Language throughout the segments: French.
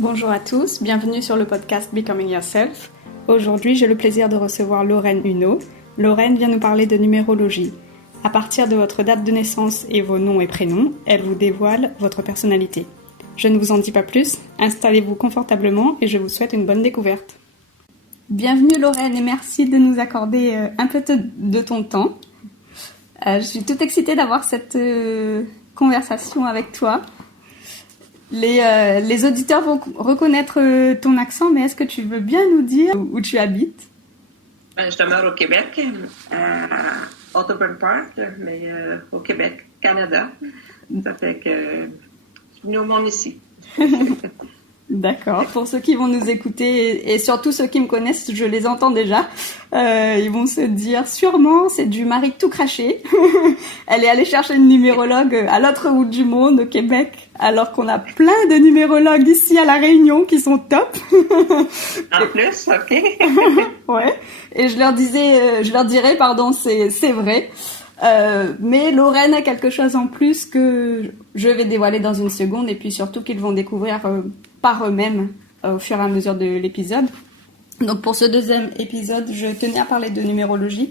Bonjour à tous, bienvenue sur le podcast Becoming Yourself. Aujourd'hui, j'ai le plaisir de recevoir Lorraine Huneau. Lorraine vient nous parler de numérologie. À partir de votre date de naissance et vos noms et prénoms, elle vous dévoile votre personnalité. Je ne vous en dis pas plus, installez-vous confortablement et je vous souhaite une bonne découverte. Bienvenue Lorraine et merci de nous accorder un peu de ton temps. Je suis toute excitée d'avoir cette conversation avec toi. Les auditeurs vont reconnaître ton accent, mais est-ce que tu veux bien nous dire où tu habites? Je demeure au Québec, à Otterburn Park, mais au Québec, Canada. Ça fait que je suis venue au monde ici. D'accord. Pour ceux qui vont nous écouter et surtout ceux qui me connaissent, je les entends déjà. Ils vont se dire sûrement c'est du mari tout craché. Elle est allée chercher une numérologue à l'autre bout du monde, au Québec, alors qu'on a plein de numérologues ici à La Réunion qui sont top. En plus, ok. Ouais. Et je leur dirais, c'est vrai. Mais Lorraine a quelque chose en plus que je vais dévoiler dans une seconde et puis surtout qu'ils vont découvrir par eux-mêmes au fur et à mesure de l'épisode. Donc pour ce deuxième épisode, je tenais à parler de numérologie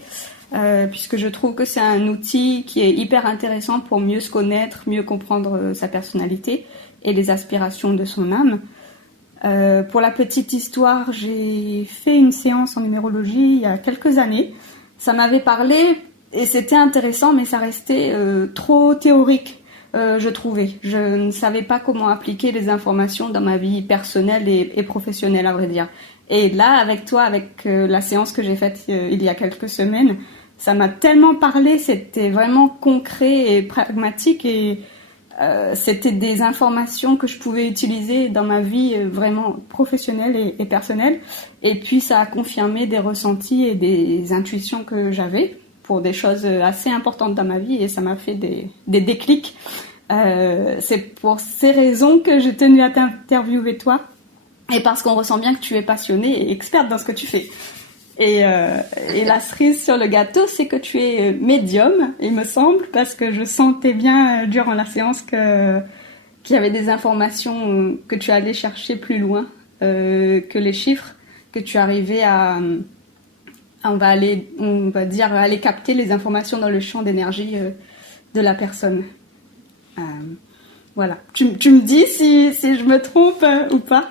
puisque je trouve que c'est un outil qui est hyper intéressant pour mieux se connaître, mieux comprendre sa personnalité et les aspirations de son âme. Pour la petite histoire, j'ai fait une séance en numérologie il y a quelques années. Ça m'avait parlé et c'était intéressant, mais ça restait trop théorique. Je trouvais. Je ne savais pas comment appliquer les informations dans ma vie personnelle et professionnelle, à vrai dire. Et là, avec toi, avec la séance que j'ai faite il y a quelques semaines, ça m'a tellement parlé, c'était vraiment concret et pragmatique et c'était des informations que je pouvais utiliser dans ma vie vraiment professionnelle et personnelle. Et puis, ça a confirmé des ressentis et des intuitions que j'avais pour des choses assez importantes dans ma vie et ça m'a fait des déclics. C'est pour ces raisons que j'ai tenu à t'interviewer toi et parce qu'on ressent bien que tu es passionnée et experte dans ce que tu fais. Et la cerise sur le gâteau, c'est que tu es médium, il me semble, parce que je sentais bien durant la séance qu'il y avait des informations que tu allais chercher plus loin que les chiffres, que tu arrivais à... on va dire, aller capter les informations dans le champ d'énergie de la personne. Voilà. Tu me dis si je me trompe ou pas?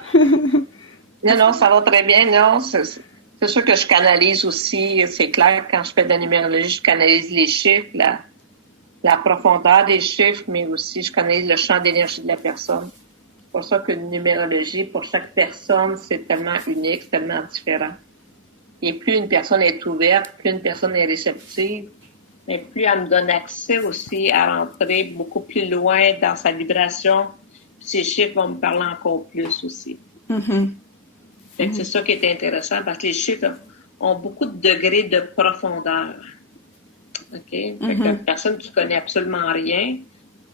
Non, ça va très bien. Non, c'est sûr que je canalise aussi. C'est clair, quand je fais de la numérologie, je canalise les chiffres, la profondeur des chiffres, mais aussi je canalise le champ d'énergie de la personne. C'est pour ça que la numérologie, pour chaque personne, c'est tellement unique, c'est tellement différent. Et plus une personne est ouverte, plus une personne est réceptive, mais plus elle me donne accès aussi à rentrer beaucoup plus loin dans sa vibration. Puis ces chiffres vont me parler encore plus aussi. Mm-hmm. Fait que c'est ça qui est intéressant parce que les chiffres ont beaucoup de degrés de profondeur. OK? Fait que la personne qui ne connaît absolument rien,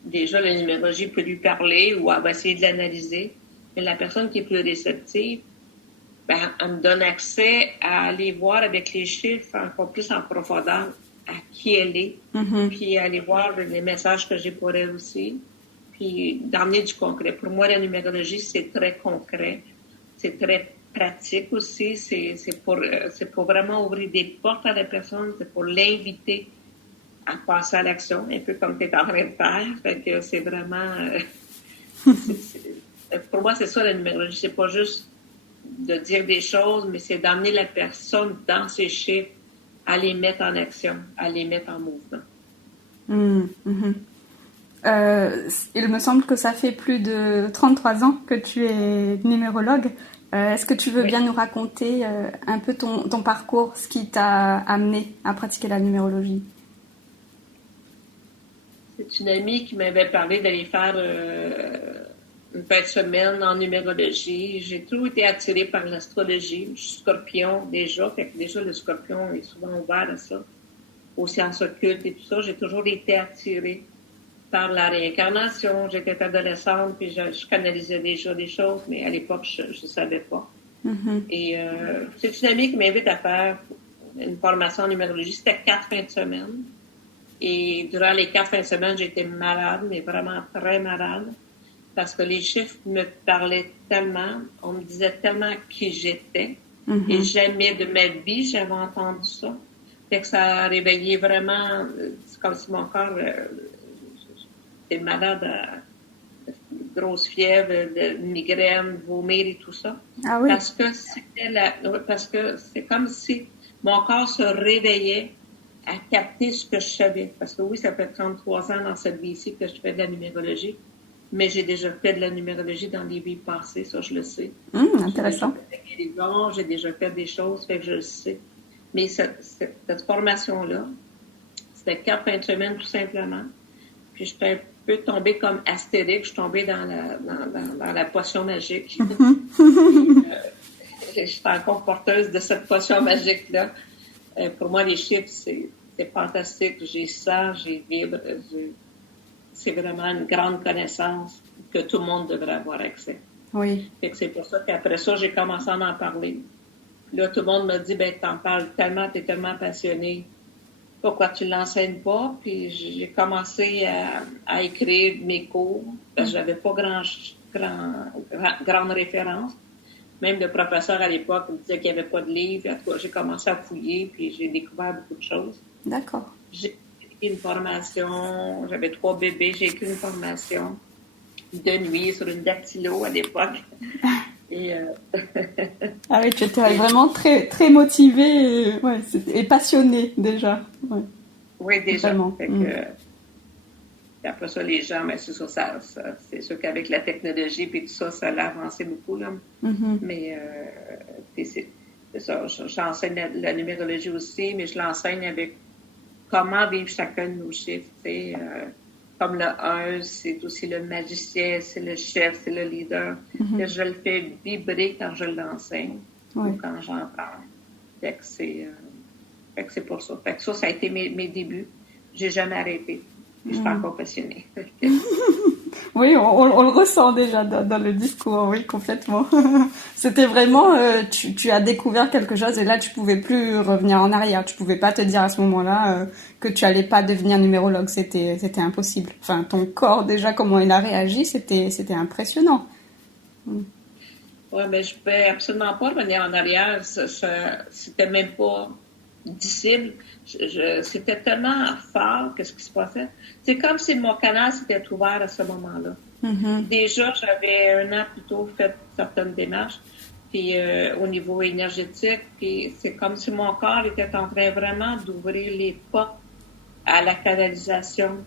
déjà la numérologie peut lui parler ou elle va essayer de l'analyser. Mais la personne qui est plus réceptive, ben, elle me donne accès à aller voir avec les chiffres encore plus en profondeur à qui elle est, puis aller voir les messages que j'ai pour elle aussi, puis d'emmener du concret. Pour moi, la numérologie, c'est très concret, c'est très pratique aussi, c'est pour vraiment ouvrir des portes à la personne, c'est pour l'inviter à passer à l'action, un peu comme tu es en train de faire. Fait que c'est vraiment... pour moi, c'est ça la numérologie, c'est pas juste de dire des choses, mais c'est d'amener la personne dans ses chiffres à les mettre en action, à les mettre en mouvement. Il me semble que ça fait plus de 33 ans que tu es numérologue. Est-ce que tu veux bien nous raconter un peu ton parcours, ce qui t'a amené à pratiquer la numérologie? C'est une amie qui m'avait parlé d'aller faire une fin de semaine en numérologie. J'ai toujours été attirée par l'astrologie. Je suis scorpion déjà, fait que déjà le scorpion est souvent ouvert à ça, aux sciences occultes et tout ça. J'ai toujours été attirée par la réincarnation. J'étais adolescente, puis je canalisais déjà des choses, mais à l'époque, je ne savais pas. Et c'est une amie qui m'invite à faire une formation en numérologie. C'était 4 fins de semaine. Et durant les 4 fins de semaine, j'étais malade, mais vraiment très malade. parce que les chiffres me parlaient tellement, on me disait tellement qui j'étais, Mhm. et jamais de ma vie j'avais entendu ça. Fait que ça a réveillé vraiment, c'est comme si mon corps était malade, grosse fièvre, de migraine, vomir et tout ça. Ah oui. Parce que c'est comme si mon corps se réveillait à capter ce que je savais. Parce que oui, ça fait 33 ans dans cette vie-ci que je fais de la numérologie, mais j'ai déjà fait de la numérologie dans des vies passées, ça je le sais. Intéressant. J'ai déjà fait des guérisons, j'ai déjà fait des choses, fait que je le sais. Mais cette formation-là, c'était 4 fins de semaine tout simplement. Puis j'étais un peu tombée comme Astérix, je suis tombée dans la potion magique. Je suis encore porteuse de cette potion magique-là. Pour moi, les chiffres, c'est fantastique. J'ai ça, j'ai vibre. C'est vraiment une grande connaissance que tout le monde devrait avoir accès. Oui. Fait que c'est pour ça qu'après ça, j'ai commencé à en parler. Là, tout le monde m'a dit, t'en parles tellement, t'es tellement passionné. Pourquoi tu l'enseignes pas? Puis j'ai commencé à écrire mes cours, parce que j'avais pas grande référence. Même le professeur à l'époque me disait qu'il n'y avait pas de livre. En tout cas, j'ai commencé à fouiller, puis j'ai découvert beaucoup de choses. D'accord. J'ai écrit une formation, j'avais 3 bébés, j'ai écrit une formation de nuit sur une dactylo à l'époque. Ah oui, tu étais vraiment très, très motivée et passionnée déjà. Ouais. Oui, déjà. Vraiment. Fait que, et après ça, les gens, mais c'est sûr, c'est sûr qu'avec la technologie et tout ça, ça a avancé beaucoup. Là. Mm-hmm. Mais c'est ça, j'enseigne la numérologie aussi, mais je l'enseigne avec comment vivre chacun de nos chiffres. Comme le 1, c'est aussi le magicien, c'est le chef, c'est le leader. Mm-hmm. Je le fais vibrer quand je l'enseigne ou quand j'en parle. Fait que c'est pour ça. Fait que ça a été mes débuts. J'ai jamais arrêté. Je suis encore passionnée. Oui, on le ressent déjà dans le discours, oui, complètement. C'était vraiment, tu as découvert quelque chose et là, tu pouvais plus revenir en arrière. Tu pouvais pas te dire à ce moment-là que tu allais pas devenir numérologue. C'était impossible. Enfin, ton corps, déjà, comment il a réagi, c'était impressionnant. Oui, mais je ne pouvais absolument pas revenir en arrière. C'était même pas disciple. C'était tellement fort que ce qui se passait. C'est comme si mon canal s'était ouvert à ce moment-là. Mm-hmm. Déjà, j'avais 1 an plus tôt fait certaines démarches, puis au niveau énergétique, puis c'est comme si mon corps était en train vraiment d'ouvrir les portes à la canalisation,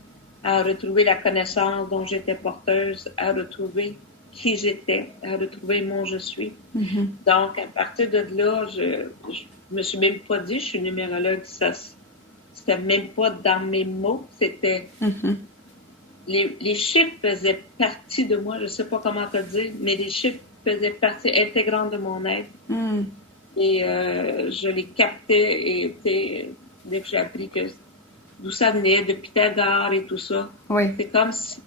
à retrouver la connaissance dont j'étais porteuse, à retrouver qui j'étais, à retrouver mon je suis. Mm-hmm. Donc, à partir de là, je me suis même pas dit, je suis numérologue, ça, c'était même pas dans mes mots, c'était, les chiffres faisaient partie de moi, je sais pas comment te dire, mais les chiffres faisaient partie intégrante de mon être. Mm. Et je les captais, et dès que j'ai appris d'où ça venait, de Pythagore et tout ça, c'est comme si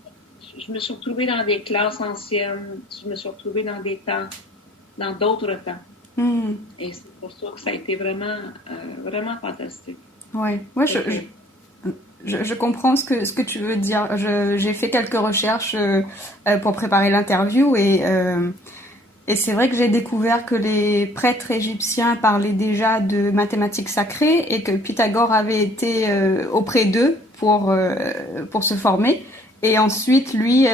je me suis retrouvée dans des classes anciennes, je me suis retrouvée dans des temps, dans d'autres temps. Mm. Et c'est pour ça que ça a été vraiment, vraiment fantastique. Oui, je comprends ce que tu veux dire. J'ai fait quelques recherches pour préparer l'interview et c'est vrai que j'ai découvert que les prêtres égyptiens parlaient déjà de mathématiques sacrées et que Pythagore avait été auprès d'eux pour se former. Et ensuite, lui,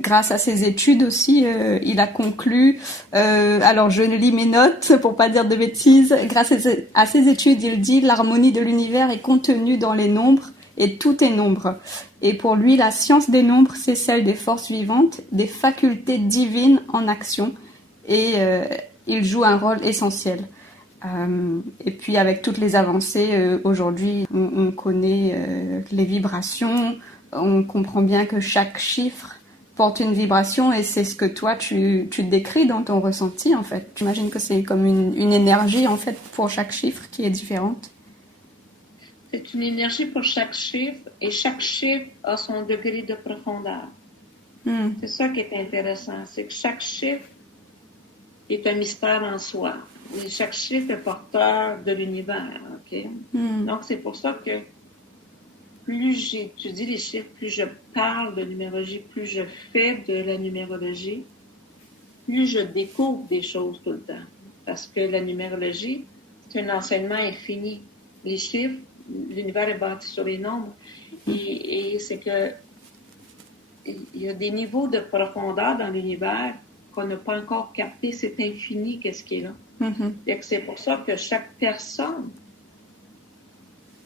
grâce à ses études aussi, il a conclu, alors je lis mes notes pour pas dire de bêtises, grâce à ses études, il dit « L'harmonie de l'univers est contenue dans les nombres et tout est nombre ». Et pour lui, la science des nombres, c'est celle des forces vivantes, des facultés divines en action. Et il joue un rôle essentiel. Et puis avec toutes les avancées, aujourd'hui, on connaît les vibrations. On comprend bien que chaque chiffre porte une vibration et c'est ce que toi, tu décris dans ton ressenti, en fait. J'imagine que c'est comme une énergie, en fait, pour chaque chiffre qui est différente. C'est une énergie pour chaque chiffre et chaque chiffre a son degré de profondeur. Mm. C'est ça qui est intéressant. C'est que chaque chiffre est un mystère en soi. Et chaque chiffre est porteur de l'univers. Okay? Mm. Donc, c'est pour ça que plus j'étudie les chiffres, plus je parle de numérologie, plus je fais de la numérologie, plus je découvre des choses tout le temps. Parce que la numérologie, c'est un enseignement infini. Les chiffres, l'univers est bâti sur les nombres. Et c'est que il y a des niveaux de profondeur dans l'univers qu'on n'a pas encore capté. C'est infini, qu'est-ce qui est là. Et c'est pour ça que chaque personne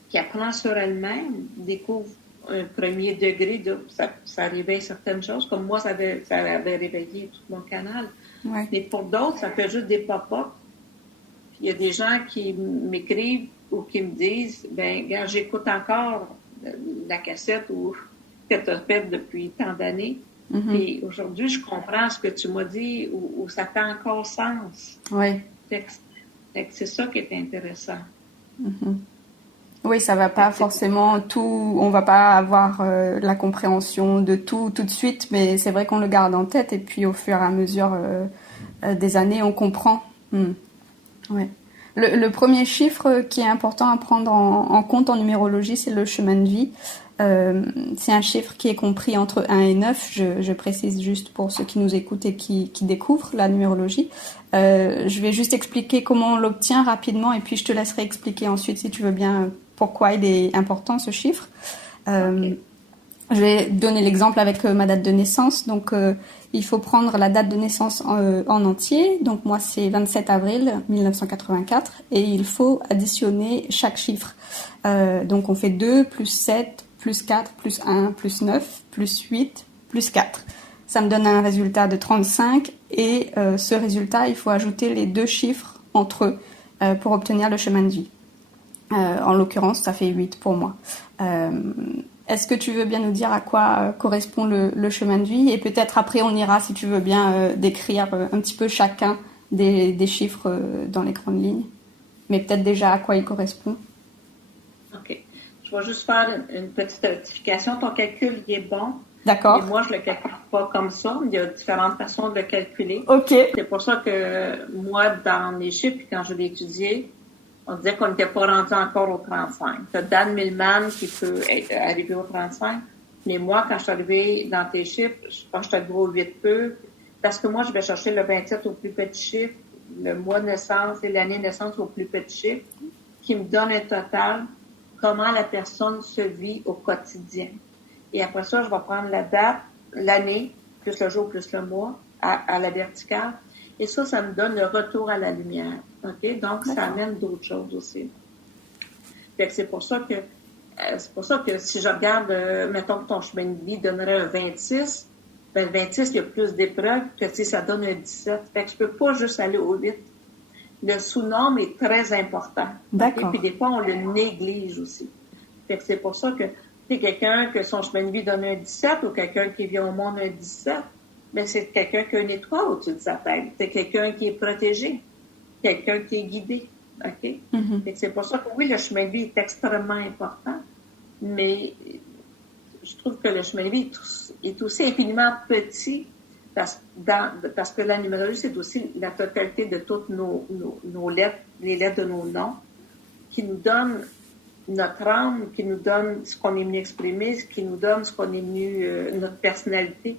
qui apprend sur elle-même découvre un premier degré de ça réveille certaines choses. Comme moi, ça avait réveillé tout mon canal. Ouais. Mais pour d'autres, ça fait juste des pop-up. Il y a des gens qui m'écrivent ou qui me disent, gars, j'écoute encore la cassette que tu as faite depuis tant d'années. Et aujourd'hui, je comprends ce que tu m'as dit ou ça fait encore sens. Oui. Fait que c'est ça qui est intéressant. Oui, ça va pas forcément tout, on va pas avoir la compréhension de tout de suite, mais c'est vrai qu'on le garde en tête et puis au fur et à mesure des années, on comprend. Ouais. Le premier chiffre qui est important à prendre en compte en numérologie, c'est le chemin de vie. C'est un chiffre qui est compris entre 1 et 9. Je précise juste pour ceux qui nous écoutent et qui découvrent la numérologie. Je vais juste expliquer comment on l'obtient rapidement et puis je te laisserai expliquer ensuite, si tu veux bien, pourquoi il est important ce chiffre. Okay. Je vais donner l'exemple avec ma date de naissance. Donc, il faut prendre la date de naissance en entier. Donc, moi, c'est 27 avril 1984. Et il faut additionner chaque chiffre. Donc, on fait 2 plus 7 plus 4 plus 1 plus 9 plus 8 plus 4. Ça me donne un résultat de 35. Et ce résultat, il faut ajouter les 2 chiffres entre eux pour obtenir le chemin de vie. En l'occurrence, ça fait 8 pour moi. Est-ce que tu veux bien nous dire à quoi correspond le chemin de vie? Et peut-être après, on ira, si tu veux bien, décrire un petit peu chacun des chiffres dans les grandes lignes. Mais peut-être déjà à quoi il correspond. OK. Je vais juste faire une petite rectification. Ton calcul, il est bon. D'accord. Et moi, je ne le calcule pas comme ça. Il y a différentes façons de le calculer. OK. C'est pour ça que moi, dans les chiffres, quand je l'ai étudié, on disait qu'on n'était pas rendu encore au 35. Tu as Dan Millman qui peut être arrivé au 35. Mais moi, quand je suis arrivée dans tes chiffres, je pense que je suis arrivée au 8 peu. Parce que moi, je vais chercher le 27 au plus petit chiffre, le mois de naissance et l'année de naissance au plus petit chiffre, qui me donne un total, comment la personne se vit au quotidien. Et après ça, je vais prendre la date, l'année, plus le jour, plus le mois, à la verticale. Et ça me donne le retour à la lumière. OK? Donc, ça amène d'autres choses aussi. Fait que c'est pour ça que si je regarde, mettons que ton chemin de vie donnerait un 26, le 26, il y a plus d'épreuves, que ça donne un 17. Fait que je peux pas juste aller au 8. Le sous-nombre est très important. D'accord. Puis des fois, on le néglige aussi. Fait que c'est pour ça que c'est quelqu'un que son chemin de vie donne un 17 ou quelqu'un qui vient au monde un 17, mais c'est quelqu'un qui a une étoile au-dessus de sa tête. C'est quelqu'un qui est protégé. Quelqu'un qui est guidé. OK? Et c'est pour ça que oui, le chemin de vie est extrêmement important, mais je trouve que le chemin de vie est aussi infiniment petit parce que la numérologie, c'est aussi la totalité de toutes nos lettres, les lettres de nos noms, qui nous donnent notre âme, qui nous donne ce qu'on est venu exprimer, qui nous donne ce qu'on est venu, notre personnalité.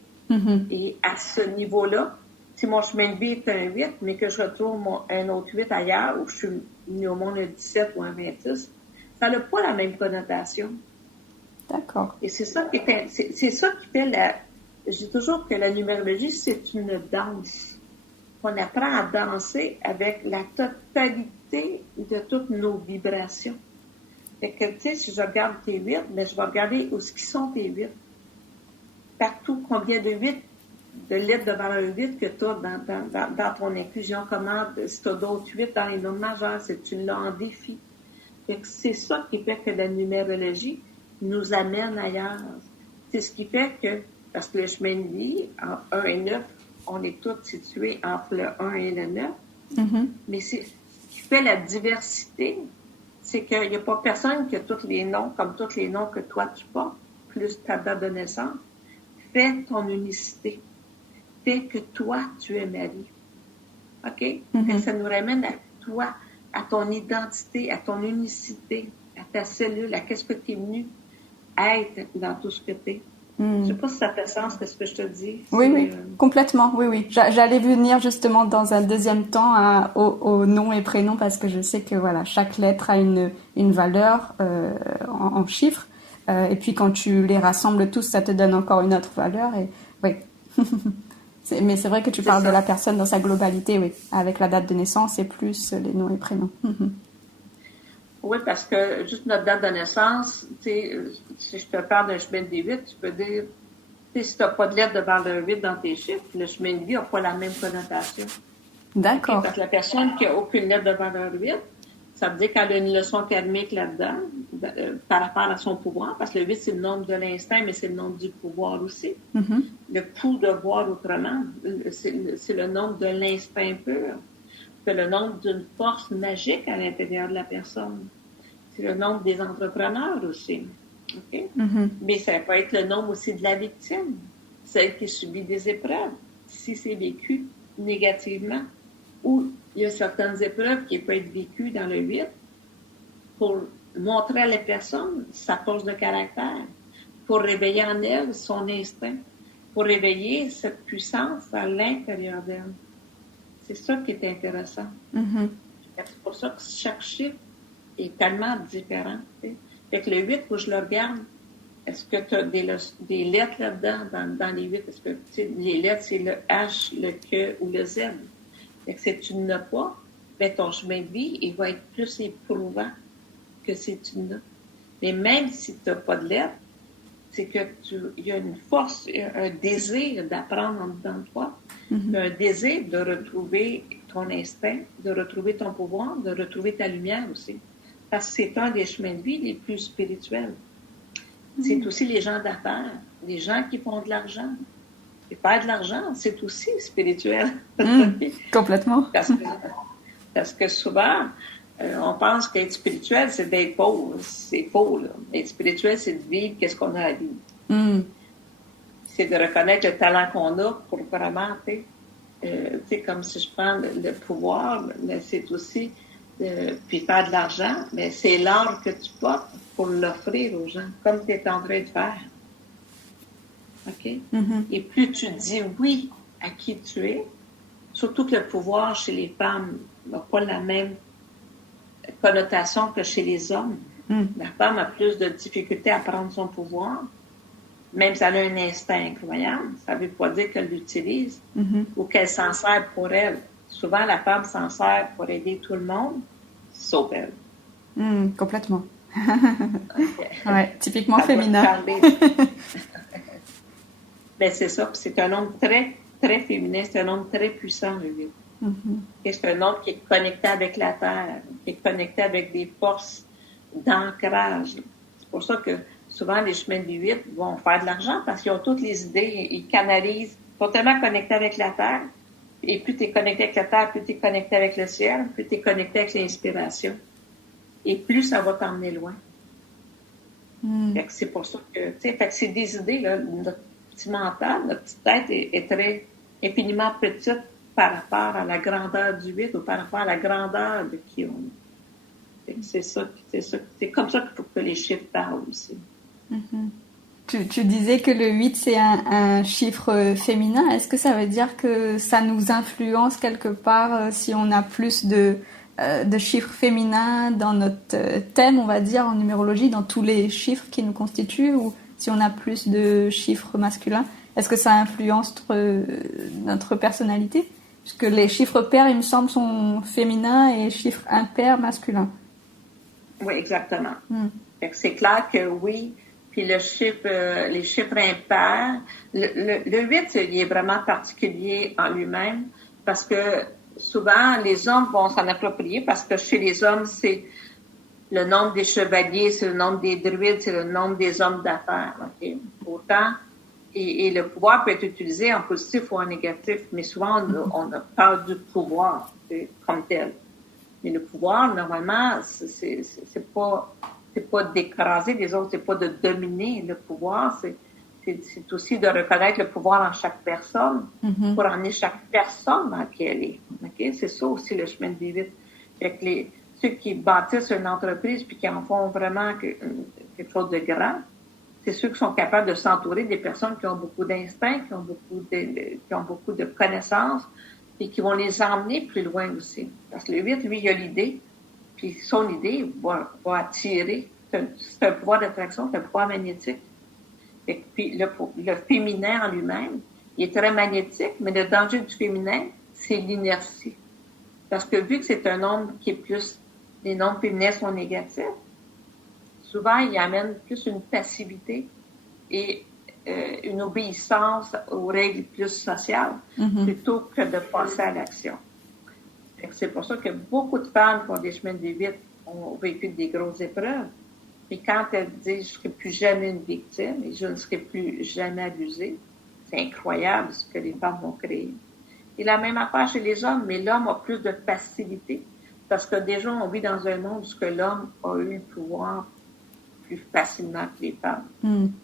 Et à ce niveau-là, si mon chemin de vie est un 8, mais que je retrouve un autre 8 ailleurs, où je suis venu au monde un 17 ou un 26, ça n'a pas la même connotation. D'accord. Et c'est ça qui fait je dis toujours que la numérologie, c'est une danse. On apprend à danser avec la totalité de toutes nos vibrations. Fait que, tu sais, si je regarde tes 8, je vais regarder où sont tes 8. Partout, combien de 8, de lettres de valeur 8 que tu as dans ton inclusion, si tu as d'autres 8 dans les nombres majeurs, si tu l'as en défi. Fait que c'est ça qui fait que la numérologie nous amène ailleurs. C'est ce qui fait que, parce que le chemin de vie, entre 1 et 9, on est tous situés entre le 1 et le 9. Mais c'est ce qui fait la diversité, c'est qu'il n'y a pas personne qui a tous les noms, comme tous les noms que toi tu portes, plus ta date de naissance. Fais ton unicité. Fais que toi, tu es Marie. OK? Fait que ça nous ramène à toi, à ton identité, à ton unicité, à ta cellule, à qu'est-ce que tu es venu être dans tout ce que tu es. Je sais pas si ça fait sens, ce que je te dis. Oui, complètement, oui. J'allais venir justement dans un deuxième temps au nom et prénom parce que je sais que voilà, chaque lettre a une valeur en chiffres. Et puis quand tu les rassembles tous, ça te donne encore une autre valeur. Et oui. Mais c'est vrai que tu parles de la personne dans sa globalité, oui, avec la date de naissance et plus les noms et prénoms. Oui, parce que juste notre date de naissance, tu sais, si je te parle d'un chemin de vie 8, tu peux dire, tu sais, si tu n'as pas de lettre devant le 8 dans tes chiffres, le chemin de vie n'a pas la même connotation. D'accord. Okay? Parce que la personne qui n'a aucune lettre devant le 8, ça veut dire qu'elle a une leçon karmique là-dedans par rapport à son pouvoir, parce que le 8, c'est le nombre de l'instinct, mais c'est le nombre du pouvoir aussi. Mm-hmm. Le pouls de voir autrement, c'est le nombre de l'instinct pur. C'est le nombre d'une force magique à l'intérieur de la personne. C'est le nombre des entrepreneurs aussi. Okay? Mm-hmm. Mais ça peut être le nombre aussi de la victime, celle qui subit des épreuves, si c'est vécu négativement. Ou il y a certaines épreuves qui peuvent être vécues dans le 8 pour montrer à la personne sa force de caractère, pour réveiller en elle son instinct, pour réveiller cette puissance à l'intérieur d'elle. C'est ça qui est intéressant. Mm-hmm. C'est pour ça que chaque chiffre est tellement différent. T'sais. Fait que le 8, faut que je le regarde. Est-ce que tu as des lettres là-dedans, dans les 8? Est-ce que les lettres, c'est le H, le Q ou le Z? Fait que si tu n'as pas, ben ton chemin de vie, il va être plus éprouvant que si tu n'as. Mais même si tu n'as pas de lettres, c'est que il y a une force, un désir d'apprendre en dedans de toi, un désir de retrouver ton instinct, de retrouver ton pouvoir, de retrouver ta lumière aussi. Parce que c'est un des chemins de vie les plus spirituels. C'est aussi les gens d'affaires, les gens qui font de l'argent. Et faire de l'argent, c'est aussi spirituel. Complètement. Parce que souvent, on pense qu'être spirituel, c'est d'être pauvre. C'est faux, là. Être spirituel, c'est de vivre qu'est-ce qu'on a à vivre. C'est de reconnaître le talent qu'on a pour vraiment, tu sais, comme si je prends le pouvoir, mais c'est aussi, puis faire de l'argent, mais c'est l'art que tu portes pour l'offrir aux gens, comme tu es en train de faire. OK? Et plus tu dis oui à qui tu es, surtout que le pouvoir chez les femmes n'a pas la même connotation que chez les hommes. La femme a plus de difficultés à prendre son pouvoir, même si elle a un instinct incroyable. Ça ne veut pas dire qu'elle l'utilise ou qu'elle s'en sert pour elle. Souvent, la femme s'en sert pour aider tout le monde, sauf elle. Complètement. Okay. Ouais, typiquement féminin. Ben, c'est ça. C'est un nombre très, très féminin. C'est un nombre très puissant, le 8. C'est un nombre qui est connecté avec la Terre, qui est connecté avec des forces d'ancrage. C'est pour ça que souvent, les chemins du 8 vont faire de l'argent parce qu'ils ont toutes les idées, ils canalisent, ils sont tellement connectés avec la Terre. Et plus tu es connecté avec la Terre, plus tu es connecté avec le ciel, plus tu es connecté avec l'inspiration. Et plus ça va t'emmener loin. Fait que c'est pour ça que, tu sais, fait que c'est des idées, là, notre petit mental, notre petite tête est très infiniment petite par rapport à la grandeur du 8 ou par rapport à la grandeur de qui on est. C'est comme ça qu'il faut que les chiffres parlent aussi. Tu disais que le 8, c'est un chiffre féminin. Est-ce que ça veut dire que ça nous influence quelque part si on a plus de chiffres féminins dans notre thème, on va dire, en numérologie, dans tous les chiffres qui nous constituent, ou si on a plus de chiffres masculins? Est-ce que ça influence notre personnalité? Parce que les chiffres pairs, il me semble, sont féminins et chiffres impairs masculins. Oui, exactement. Fait que c'est clair que oui. Puis les chiffres impairs, le 8, il est vraiment particulier en lui-même parce que souvent, les hommes vont s'en approprier parce que chez les hommes, c'est le nombre des chevaliers, c'est le nombre des druides, c'est le nombre des hommes d'affaires. Okay? Autant, et le pouvoir peut être utilisé en positif ou en négatif, mais souvent, on a peur du pouvoir comme tel. Mais le pouvoir, normalement, c'est pas d'écraser les autres, c'est pas de dominer le pouvoir, c'est aussi de reconnaître le pouvoir en chaque personne pour emmener chaque personne dans qui elle est. Okay? C'est ça aussi le chemin de vie. Fait que ceux qui bâtissent une entreprise puis qui en font vraiment quelque chose de grand, c'est ceux qui sont capables de s'entourer des personnes qui ont beaucoup d'instinct, qui ont beaucoup de connaissances, et qui vont les emmener plus loin aussi. Parce que le 8, lui, il a l'idée, puis son idée va attirer. C'est un pouvoir d'attraction, c'est un pouvoir magnétique. Et puis le féminin en lui-même, il est très magnétique, mais le danger du féminin, c'est l'inertie. Parce que vu que c'est un nombre qui est plus, les nombres féminins sont négatifs, souvent, il amène plus une passivité et une obéissance aux règles plus sociales plutôt que de passer à l'action. C'est pour ça que beaucoup de femmes qui ont des chemins de vie vite ont vécu des grosses épreuves. Et quand elles disent « je ne serai plus jamais une victime et je ne serai plus jamais abusée », c'est incroyable ce que les femmes vont créer. Et la même affaire chez les hommes, mais l'homme a plus de facilité parce que déjà, on vit dans un monde où l'homme a eu le pouvoir plus facilement que les femmes.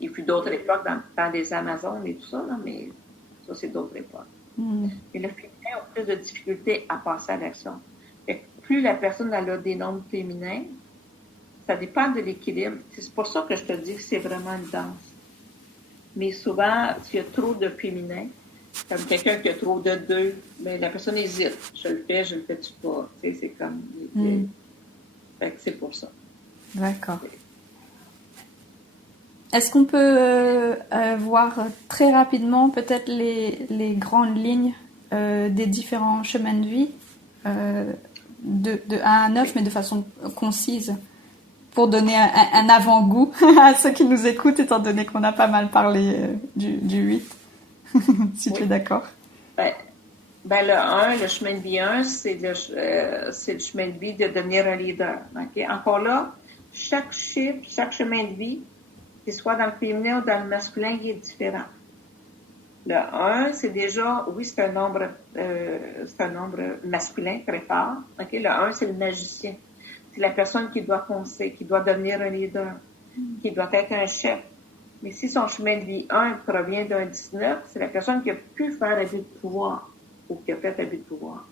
Il fut d'autres époques dans les Amazones et tout ça, là, mais ça, c'est d'autres époques. Et le féminin a plus de difficultés à passer à l'action. Et plus la personne a des nombres féminins, ça dépend de l'équilibre. C'est pour ça que je te dis que c'est vraiment une danse. Mais souvent, s'il y a trop de féminin, comme quelqu'un qui a trop de 2, ben, la personne hésite. Je le fais-tu pas? Tu sais, c'est comme... Fait que c'est pour ça. D'accord. Est-ce qu'on peut voir très rapidement peut-être les grandes lignes des différents chemins de vie de 1 à 9, mais de façon concise, pour donner un avant-goût à ceux qui nous écoutent, étant donné qu'on a pas mal parlé du 8, si tu es d'accord. Ben, le 1, le chemin de vie 1, c'est le chemin de vie de devenir un leader. Okay? Encore là, chaque chiffre, chaque chemin de vie, qu'il soit dans le féminin ou dans le masculin, il est différent. Le 1, c'est déjà, oui, c'est un nombre masculin très fort. Okay? Le 1, c'est le magicien. C'est la personne qui doit foncer, qui doit devenir un leader, qui doit être un chef. Mais si son chemin de vie 1 provient d'un 19, c'est la personne qui a pu faire abus de pouvoir ou qui a fait abus de pouvoir.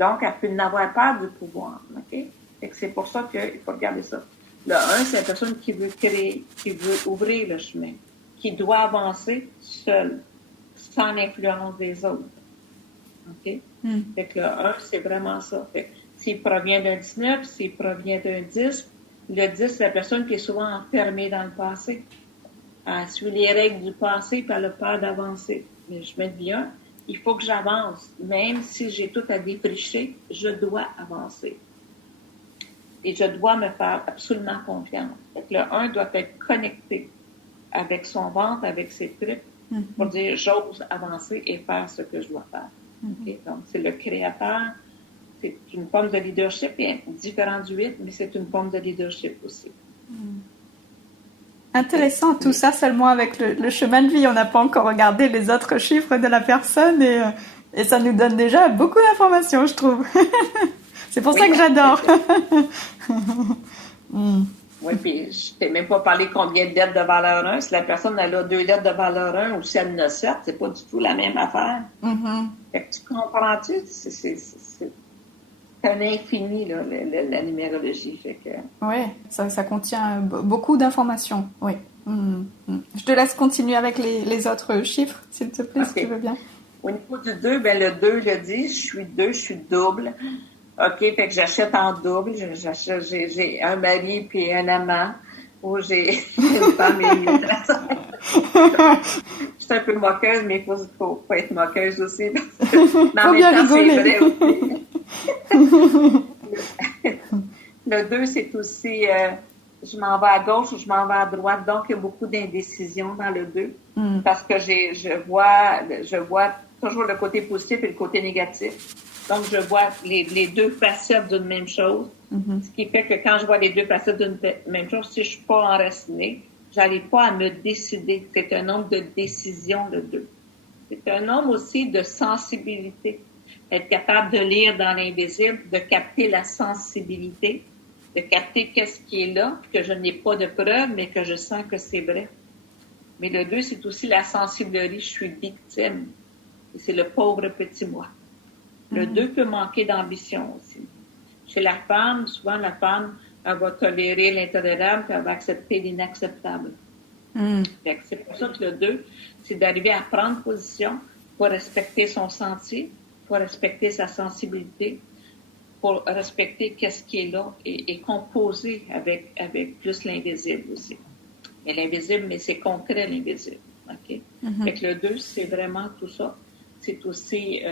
Donc, elle peut n'avoir pas de pouvoir. Okay? Et c'est pour ça qu'il faut regarder ça. Le 1, c'est la personne qui veut créer, qui veut ouvrir le chemin, qui doit avancer seule, sans l'influence des autres. OK? Fait que le 1, c'est vraiment ça. Fait que s'il provient d'un 19, s'il provient d'un 10, le 10, c'est la personne qui est souvent enfermée dans le passé. Elle suit les règles du passé, puis elle a peur d'avancer. Mais je me dis, il faut que j'avance. Même si j'ai tout à défricher, je dois avancer. Et je dois me faire absolument confiance. Fait que le 1 doit être connecté avec son ventre, avec ses tripes, pour dire j'ose avancer et faire ce que je dois faire. Okay? Donc, c'est le créateur. C'est une forme de leadership, bien différent du 8, mais c'est une forme de leadership aussi. Intéressant, tout ça seulement avec le chemin de vie. On n'a pas encore regardé les autres chiffres de la personne et ça nous donne déjà beaucoup d'informations, je trouve. C'est pour ça que j'adore. Oui, puis je t'ai même pas parlé combien de lettres de valeur 1. Si la personne elle a 2 lettres de valeur 1 ou si elle en a 7, c'est pas du tout la même affaire. Fait que tu comprends-tu? C'est un infini, là, la numérologie. Fait que... Oui, ça contient beaucoup d'informations. Oui. Je te laisse continuer avec les autres chiffres, s'il te plaît, si tu veux bien. Au niveau du 2, ben le 2, je dis, je suis 2, je suis double. OK, fait que j'achète en double. J'ai un mari puis un amant. Ou j'ai une femme et une maîtresse. Je suis un peu moqueuse, mais il faut pas être moqueuse aussi. Mais en même temps, c'est vrai aussi. Le 2, c'est aussi je m'en vais à gauche ou je m'en vais à droite. Donc, il y a beaucoup d'indécision dans le 2. Parce que je vois toujours le côté positif et le côté négatif. Donc, je vois les deux facettes d'une même chose. Ce qui fait que quand je vois les deux facettes d'une même chose, si je suis pas enracinée, j'arrive pas à me décider. C'est un nombre de décision, le 2. C'est un nombre aussi de sensibilité. Être capable de lire dans l'invisible, de capter la sensibilité, de capter qu'est-ce qui est là, que je n'ai pas de preuve, mais que je sens que c'est vrai. Mais le 2, c'est aussi la sensiblerie. Je suis victime. Et c'est le pauvre petit moi. Le 2 peut manquer d'ambition aussi. Chez la femme, souvent la femme, elle va tolérer l'intolérable puis elle va accepter l'inacceptable. Fait que c'est pour ça que le 2, c'est d'arriver à prendre position pour respecter son sentier, pour respecter sa sensibilité, pour respecter qu'est-ce qui est là et composer avec plus l'invisible aussi. Mais l'invisible, mais c'est concret l'invisible. OK? Fait que le 2, c'est vraiment tout ça. C'est aussi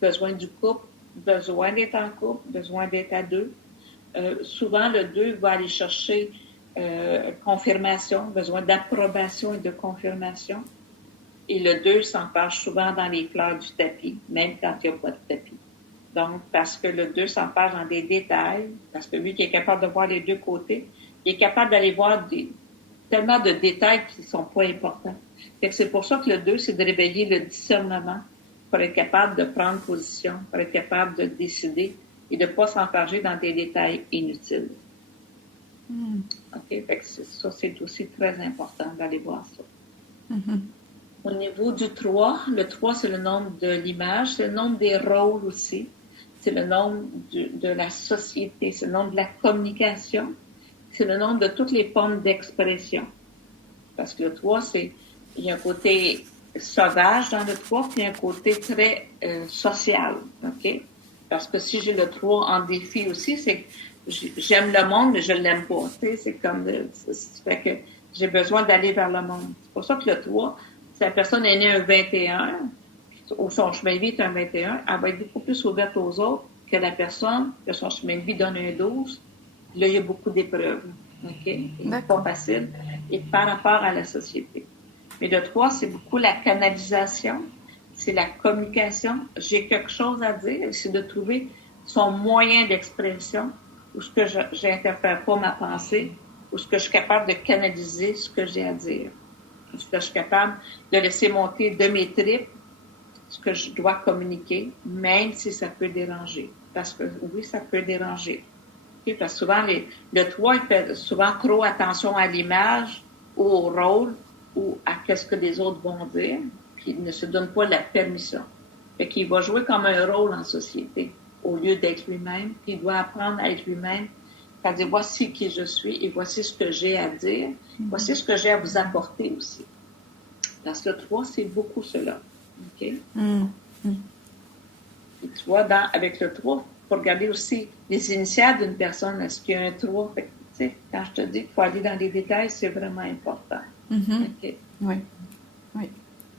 besoin du couple, besoin d'être en couple, besoin d'être à deux. Souvent, le 2 va aller chercher confirmation, besoin d'approbation et de confirmation. Et le 2 s'empare souvent dans les fleurs du tapis, même quand il n'y a pas de tapis. Donc, parce que le 2 s'empare dans des détails, parce que lui qui est capable de voir les deux côtés, il est capable d'aller voir tellement de détails qui ne sont pas importants. Fait que c'est pour ça que le 2, c'est de réveiller le discernement pour être capable de prendre position, pour être capable de décider et de ne pas s'enfarger dans des détails inutiles. OK? Fait que ça, c'est aussi très important d'aller voir ça. Au niveau du 3, le 3, c'est le nombre de l'image, c'est le nombre des rôles aussi, c'est le nombre de la société, c'est le nombre de la communication, c'est le nombre de toutes les formes d'expression. Parce que le 3, il y a un côté sauvage dans le 3, puis il y a un côté très social, OK? Parce que si j'ai le 3 en défi aussi, c'est que j'aime le monde, mais je l'aime pas, tu sais, c'est comme, ça fait que j'ai besoin d'aller vers le monde. C'est pour ça que le 3, si la personne est née un 21, ou son chemin de vie est un 21, elle va être beaucoup plus ouverte aux autres que la personne que son chemin de vie donne un 12. Là, il y a beaucoup d'épreuves, OK? C'est pas facile. Et par rapport à la société. Mais le 3, c'est beaucoup la canalisation, c'est la communication. J'ai quelque chose à dire, c'est de trouver son moyen d'expression, où ce que j'interfère pas ma pensée, où ce que je suis capable de canaliser ce que j'ai à dire. Où ce que je suis capable de laisser monter de mes tripes ce que je dois communiquer, même si ça peut déranger. Parce que oui, ça peut déranger. Okay? Parce que souvent, le 3, il fait souvent trop attention à l'image ou au rôle ou à ce que les autres vont dire, puis il ne se donne pas la permission. Fait qu'il va jouer comme un rôle en société au lieu d'être lui-même, puis il doit apprendre à être lui-même, à dire voici qui je suis et voici ce que j'ai à dire, voici ce que j'ai à vous apporter aussi. Parce que le 3, c'est beaucoup cela. OK? Et tu vois, avec le 3, il faut regarder aussi les initiales d'une personne. Est-ce qu'il y a un 3? Fait que, tu sais, quand je te dis qu'il faut aller dans les détails, c'est vraiment important. OK? Oui.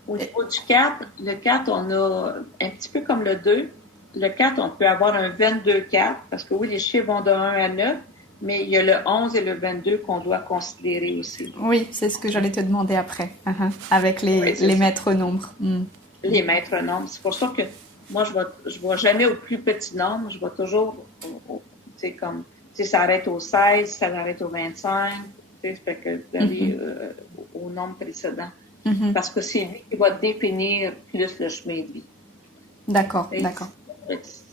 Au niveau du 4, le 4, on a un petit peu comme le 2. Le 4, on peut avoir un 22-4, parce que oui, les chiffres vont de 1 à 9, mais il y a le 11 et le 22 qu'on doit considérer aussi. Oui, c'est ce que j'allais te demander après, avec les maîtres nombres. Les maîtres nombres. C'est pour ça que moi, je vois jamais au plus petit nombre, je vois toujours, tu sais, comme, si ça arrête au 16, ça arrête au 25, tu sais, fait que d'aller au nombre précédent. Parce que c'est lui qui va définir plus le chemin de vie. D'accord.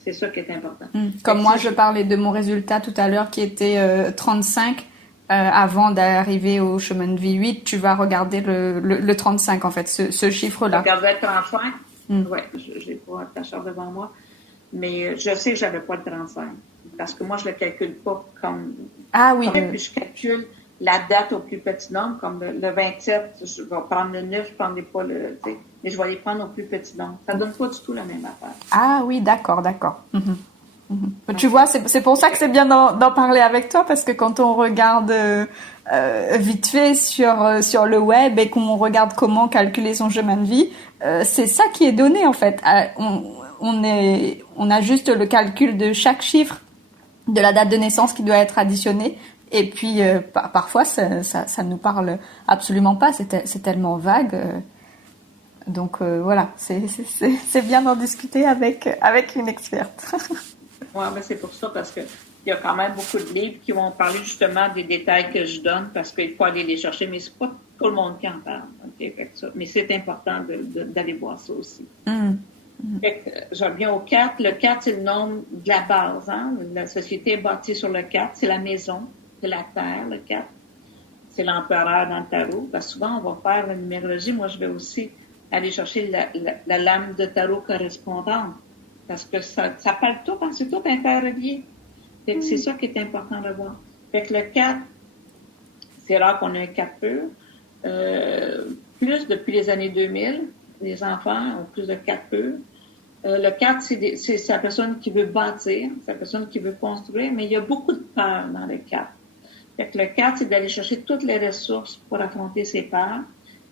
C'est ça qui est important. Comme moi, je parlais de mon résultat tout à l'heure qui était 35. Avant d'arriver au chemin de vie 8, tu vas regarder le 35, en fait, ce chiffre-là. Je regardais le 35. Oui, je n'ai pas ta charte devant moi. Mais je sais que je n'avais pas le 35. Parce que moi, je ne le calcule pas comme... Ah oui. Puis je calcule la date au plus petit nombre, comme le 27, je vais prendre le 9, je ne prendrai pas le... Mais je vais les prendre au plus petit nombre. Ça ne donne pas du tout la même affaire. Ah oui, d'accord. Tu vois, c'est pour ça que c'est bien d'en parler avec toi, parce que quand on regarde vite fait sur le web et qu'on regarde comment calculer son chemin de vie, c'est ça qui est donné en fait. On a juste le calcul de chaque chiffre de la date de naissance qui doit être additionné, et puis parfois ça nous parle absolument pas, c'est tellement vague. Donc voilà, c'est bien d'en discuter avec une experte. Oui, mais c'est pour ça, parce qu'il y a quand même beaucoup de livres qui vont parler justement des détails que je donne, parce qu'il faut aller les chercher, mais c'est pas tout le monde qui en parle. Okay? Fait que ça, mais c'est important d'aller voir ça aussi. Fait que, je reviens au 4. Le 4, c'est le nombre de la base. Hein? La société est bâtie sur le 4. C'est la maison, c'est la terre, le 4. C'est l'empereur dans le tarot. Parce que souvent, on va faire la numérologie. Moi, je vais aussi aller chercher la lame de tarot correspondante. Parce que ça parle tout, hein, c'est tout interrelié. Fait que c'est ça qui est important de voir. Fait que le 4, c'est rare qu'on ait un 4 pur. Plus depuis les années 2000, les enfants ont plus de 4 peurs. Le 4, c'est la personne qui veut bâtir, c'est la personne qui veut construire, mais il y a beaucoup de peurs dans le 4. Fait que le 4, c'est d'aller chercher toutes les ressources pour affronter ses peurs.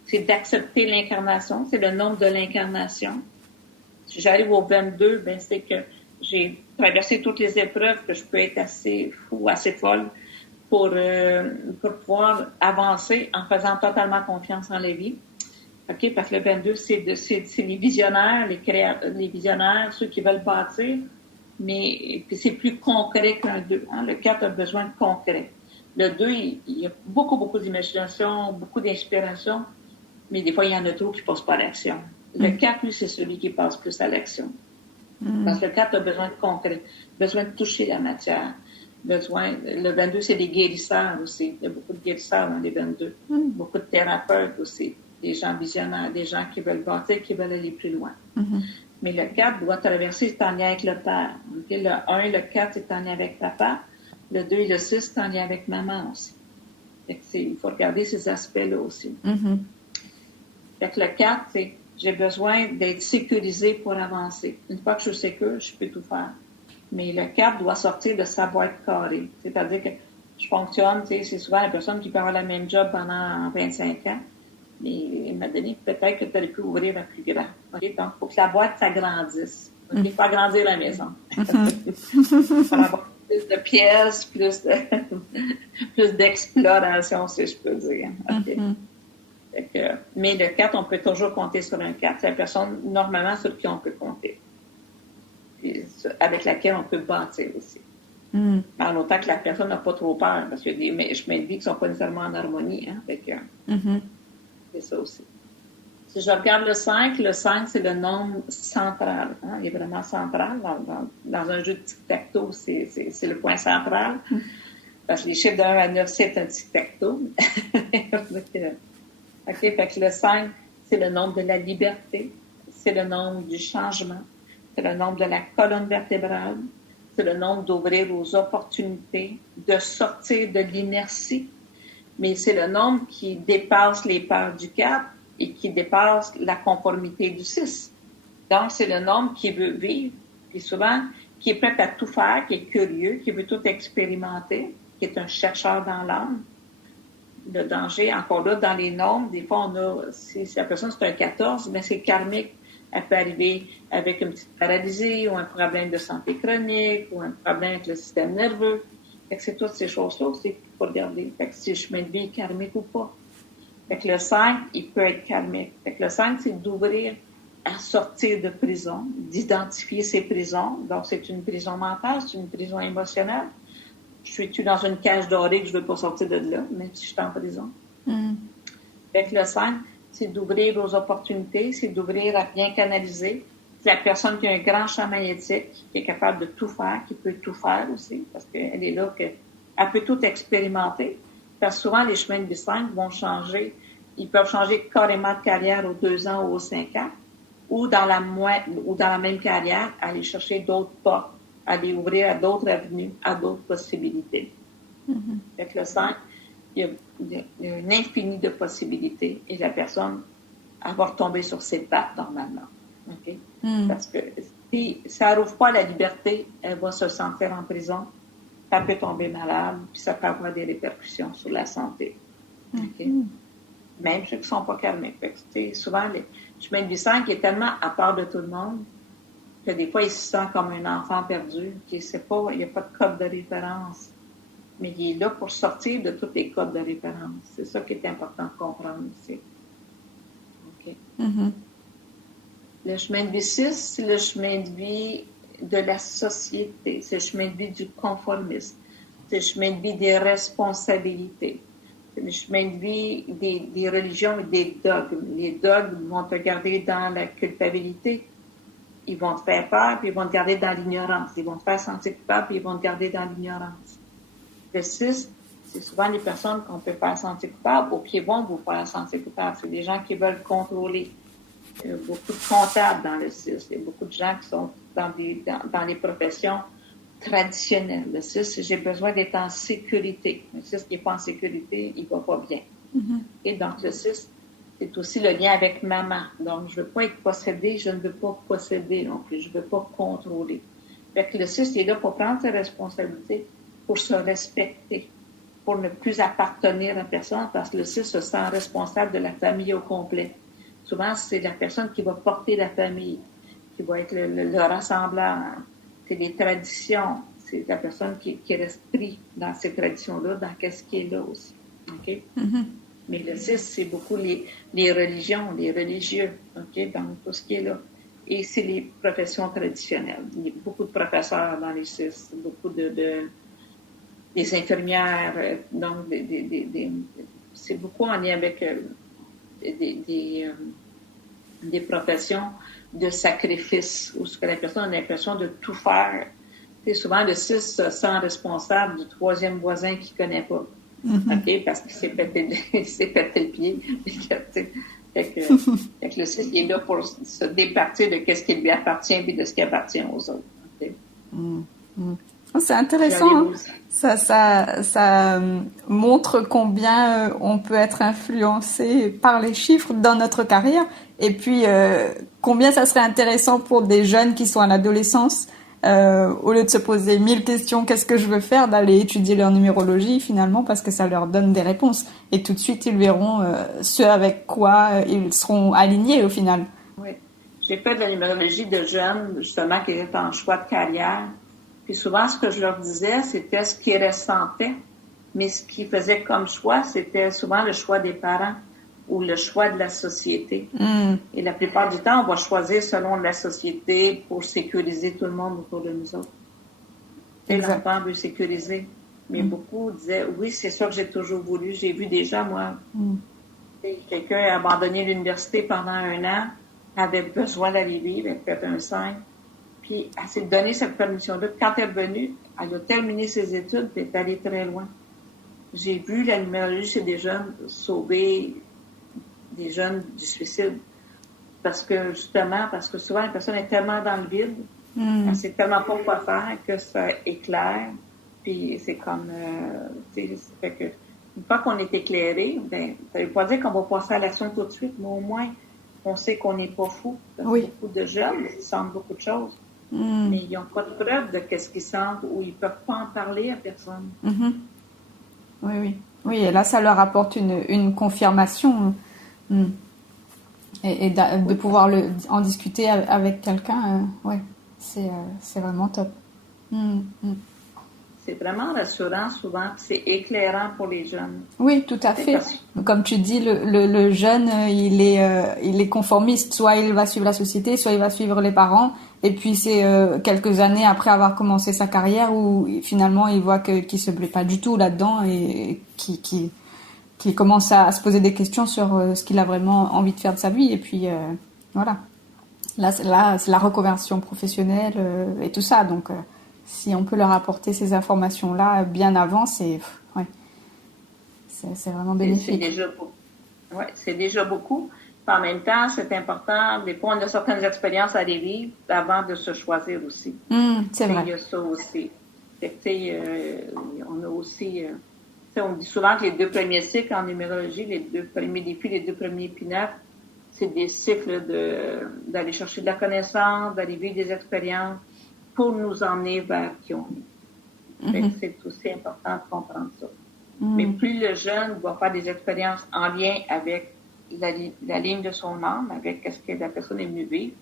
C'est d'accepter l'incarnation, c'est le nombre de l'incarnation. Si j'arrive au 22, ben c'est que j'ai traversé toutes les épreuves, que je peux être assez fou, assez folle pour pouvoir avancer en faisant totalement confiance en la vie. OK? Parce que le 22, c'est les visionnaires, les visionnaires, ceux qui veulent bâtir, mais puis c'est plus concret qu'un 2. Hein? Le 4 a besoin de concret. Le 2, il y a beaucoup d'imagination, beaucoup d'inspiration, mais des fois, il y en a trop qui ne passent pas à l'action. Le 4, lui, c'est celui qui passe plus à l'action. Parce que le 4 a besoin de concret, besoin de toucher la matière. Le 22, c'est des guérisseurs aussi. Il y a beaucoup de guérisseurs dans les 22. Beaucoup de thérapeutes aussi. Des gens visionnaires, des gens qui veulent bâtir, qui veulent aller plus loin. Mais le 4 doit traverser, c'est en lien avec le père. Okay? Le 1 et le 4, c'est en lien avec papa. Le 2 et le 6, c'est en lien avec maman aussi. Il faut regarder ces aspects-là aussi. Fait que le 4, c'est j'ai besoin d'être sécurisé pour avancer. Une fois que je suis sécure, je peux tout faire. Mais le 4 doit sortir de sa boîte carrée. C'est-à-dire que je fonctionne, tu sais, c'est souvent la personne qui peut avoir le même job pendant 25 ans. Mais il m'a donné peut-être que tu aurais pu ouvrir un plus grand. Okay? Donc, il faut que la boîte s'agrandisse. Okay? Il faut agrandir la maison. Pour avoir plus de pièces, plus d'exploration, si je peux dire. Okay? Mais le 4, on peut toujours compter sur un 4. C'est la personne, normalement, sur qui on peut compter. Puis, avec laquelle on peut bâtir aussi. En autant que la personne n'a pas trop peur, parce qu'il y a des chemins de vie qui ne sont pas nécessairement en harmonie. Hein? C'est ça aussi. Si je regarde le 5, c'est le nombre central. Hein? Il est vraiment central. Dans un jeu de tic-tac-toe, c'est le point central. Parce que les chiffres de 1 à 9, c'est un tic-tac-toe. OK, fait que le 5, c'est le nombre de la liberté, c'est le nombre du changement, c'est le nombre de la colonne vertébrale, c'est le nombre d'ouvrir aux opportunités, de sortir de l'inertie, mais c'est le nombre qui dépasse les peurs du 4 et qui dépasse la conformité du 6. Donc, c'est le nombre qui veut vivre, et souvent, qui est prêt à tout faire, qui est curieux, qui veut tout expérimenter, qui est un chercheur dans l'âme. Le danger, encore là, dans les nombres, des fois, si la personne, c'est un 14, mais c'est karmique. Elle peut arriver avec une petite paralysie ou un problème de santé chronique ou un problème avec le système nerveux. Fait que c'est toutes ces choses-là aussi qu'il faut regarder. Fait que si le chemin de vie est karmique ou pas. Fait que le 5, il peut être karmique. Fait que le 5, c'est d'ouvrir à sortir de prison, d'identifier ses prisons. Donc, c'est une prison mentale, c'est une prison émotionnelle. Je suis-tu dans une cage dorée que je ne veux pas sortir de là, même si je suis en prison? Fait que le 5, c'est d'ouvrir aux opportunités, c'est d'ouvrir à bien canaliser. C'est la personne qui a un grand champ magnétique, qui est capable de tout faire, qui peut tout faire aussi, parce qu'elle est là, elle peut tout expérimenter. Parce que souvent, les chemins de vie 5 vont changer. Ils peuvent changer carrément de carrière aux 2 ans ou aux 5 ans, ou dans la même carrière, aller chercher d'autres portes, aller ouvrir à d'autres avenues, à d'autres possibilités. Avec le 5, il y a une infinie de possibilités et la personne, elle va retomber sur ses pattes normalement. Okay? Parce que si ça n'ouvre pas la liberté, elle va se sentir en prison, elle peut tomber malade, puis ça peut avoir des répercussions sur la santé. Okay? Même ceux qui ne sont pas calmés. Souvent, le chemin de vie 5 est tellement à part de tout le monde que des fois, il se sent comme un enfant perdu, il n'y a pas de code de référence. Mais il est là pour sortir de tous les codes de référence. C'est ça qui est important de comprendre ici. OK. Le chemin de vie 6, c'est le chemin de vie de la société. C'est le chemin de vie du conformisme. C'est le chemin de vie des responsabilités. C'est le chemin de vie des religions et des dogmes. Les dogmes vont te garder dans la culpabilité. Ils vont te faire peur, puis ils vont te garder dans l'ignorance. Ils vont te faire sentir coupable, puis ils vont te garder dans l'ignorance. Le 6, c'est souvent les personnes qu'on peut faire sentir coupable ou qui vont vous faire sentir coupable. C'est des gens qui veulent contrôler. Il y a beaucoup de comptables dans le 6. Il y a beaucoup de gens qui sont dans les professions traditionnelles. Le 6, j'ai besoin d'être en sécurité. Le 6 qui n'est pas en sécurité, il ne va pas bien. Et donc, le 6, c'est aussi le lien avec maman. Donc, je ne veux pas être possédée, je ne veux pas posséder non plus, je ne veux pas contrôler. Fait que le 6, il est là pour prendre ses responsabilités, pour se respecter, pour ne plus appartenir à personne, parce que le 6 se sent responsable de la famille au complet. Souvent, c'est la personne qui va porter la famille, qui va être le rassembleur. C'est les traditions. C'est la personne qui reste pris dans ces traditions-là, dans qu'est-ce qui est là aussi. OK? Mais le 6, c'est beaucoup les religions, les religieux, OK? Donc, tout ce qui est là. Et c'est les professions traditionnelles. Il y a beaucoup de professeurs dans les 6, beaucoup des infirmières. Donc, c'est beaucoup en lien avec des professions de sacrifice, où ce que la personne a l'impression de tout faire. Et souvent, le 6 se sent responsable du troisième voisin qu'il ne connaît pas. OK? Parce qu'il s'est pété le pied. Fait que le 6 il est là pour se départir de ce qui lui appartient et de ce qui appartient aux autres. Okay? C'est intéressant. Hein? Ça montre combien on peut être influencé par les chiffres dans notre carrière. Et puis, combien ça serait intéressant pour des jeunes qui sont à l'adolescence, au lieu de se poser 1000 questions, qu'est-ce que je veux faire, d'aller étudier leur numérologie finalement, parce que ça leur donne des réponses. Et tout de suite, ils verront ce avec quoi ils seront alignés au final. Oui. J'ai fait de la numérologie de jeunes, justement, qui étaient en choix de carrière. Puis souvent, ce que je leur disais, c'était ce qu'ils ressentaient. Mais ce qu'ils faisaient comme choix, c'était souvent le choix des parents ou le choix de la société. Et la plupart du temps, on va choisir selon la société pour sécuriser tout le monde autour de nous autres. L'enfant veut sécuriser. Mais beaucoup disaient, oui, c'est ça que j'ai toujours voulu. J'ai vu déjà, moi, quelqu'un a abandonné l'université pendant 1 an, avait besoin d'aller vivre, elle a fait un 5. Puis, elle s'est donné cette permission-là. Quand elle est revenue, elle a terminé ses études et est allée très loin. J'ai vu la numérologie chez des jeunes sauver des jeunes du suicide. Parce que souvent, la personne est tellement dans le vide, elle ne sait tellement pas quoi faire que ça éclaire. Puis, c'est comme... fait que, une fois qu'on est éclairé, ça ne veut pas dire qu'on va passer à l'action tout de suite, mais au moins, on sait qu'on n'est pas fou. Parce que beaucoup de jeunes, ils sentent beaucoup de choses. Mais ils n'ont pas de preuve de ce qu'ils sentent ou ils ne peuvent pas en parler à personne. Oui, et là, ça leur apporte une confirmation. Et de pouvoir en discuter avec quelqu'un, c'est vraiment top. C'est vraiment rassurant souvent, c'est éclairant pour les jeunes. Oui, tout à fait. Comme tu dis, le jeune, il est conformiste. Soit il va suivre la société, soit il va suivre les parents. Et puis c'est quelques années après avoir commencé sa carrière où finalement il voit qu'il se plaît pas du tout là-dedans et qui commence à se poser des questions sur ce qu'il a vraiment envie de faire de sa vie. Et puis voilà. Là, c'est la reconversion professionnelle et tout ça. Donc si on peut leur apporter ces informations-là bien avant, c'est vraiment bénéfique. C'est déjà beaucoup. En même temps, c'est important. Des fois, on a certaines expériences à aller vivre avant de se choisir aussi. C'est vrai. Il y a ça aussi. On a aussi... on dit souvent que les 2 premiers cycles en numérologie, les 2 premiers défis, les 2 premiers pinapes, c'est des cycles d'aller chercher de la connaissance, d'aller vivre des expériences pour nous emmener vers qui on est. C'est aussi important de comprendre ça. Mais plus le jeune va faire des expériences en lien avec la ligne de son âme, avec ce que la personne est venue vivre,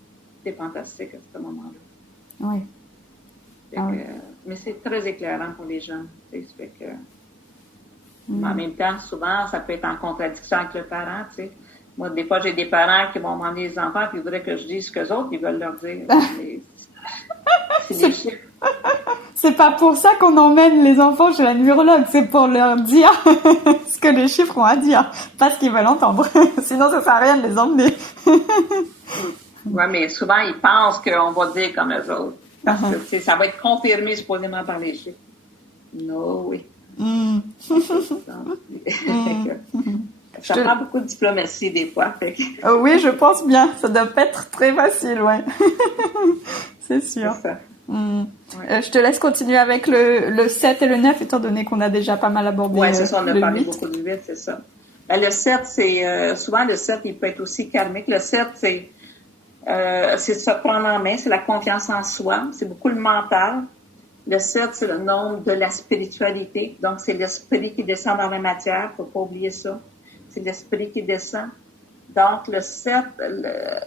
c'est fantastique à ce moment-là. Oui. Mais c'est très éclairant pour les jeunes. Mais en même temps, souvent, ça peut être en contradiction avec le parent. Moi, des fois, j'ai des parents qui vont demander les enfants et ils voudraient que je dise ce qu'eux autres, ils veulent leur dire. C'est des chiffres. C'est pas pour ça qu'on emmène les enfants chez la numérologue, c'est pour leur dire ce que les chiffres ont à dire, pas ce qu'ils veulent entendre. Sinon, ça sert à rien de les emmener. Oui, mais souvent, ils pensent qu'on va dire comme eux autres. Parce que ça va être confirmé supposément par les chiffres. Non, oui. Ça prend beaucoup de diplomatie des fois. Oui, je pense bien. Ça doit pas être très facile, ouais. C'est sûr. C'est ça. Je te laisse continuer avec le 7 et le 9, étant donné qu'on a déjà pas mal abordé. Oui, c'est ça, on a parlé 8. beaucoup du 8, c'est ça. Le 7, c'est souvent le 7, il peut être aussi karmique. Le 7, c'est se prendre en main, c'est la confiance en soi, c'est beaucoup le mental. Le 7, c'est le nombre de la spiritualité. Donc, c'est l'esprit qui descend dans la matière. Il ne faut pas oublier ça. C'est l'esprit qui descend. Donc, le 7,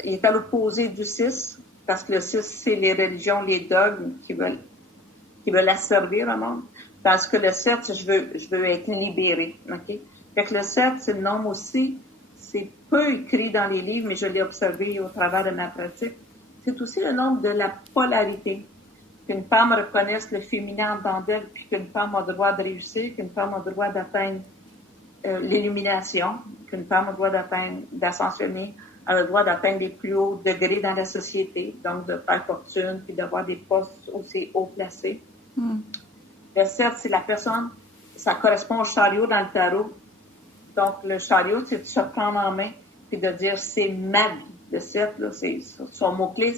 il est à l'opposé du 6, parce que le 6, c'est les religions, les dogmes qui veulent asservir au monde. Parce que le 7, je veux être libéré. OK? Fait que le 7, c'est le nombre aussi, c'est peu écrit dans les livres, mais je l'ai observé au travers de ma pratique. C'est aussi le nombre de la polarité. Qu'une femme reconnaisse le féminin en d'elle, puis qu'une femme a le droit de réussir, qu'une femme a le droit d'atteindre l'illumination, qu'une femme a le droit d'ascensionner, a le droit d'atteindre les plus hauts degrés dans la société, donc de faire fortune, puis d'avoir des postes aussi haut placés. Le 7, c'est la personne, ça correspond au chariot dans le tarot. Donc, le chariot, c'est de se prendre en main, puis de dire, c'est ma vie. Le 7, là, son mot-clé,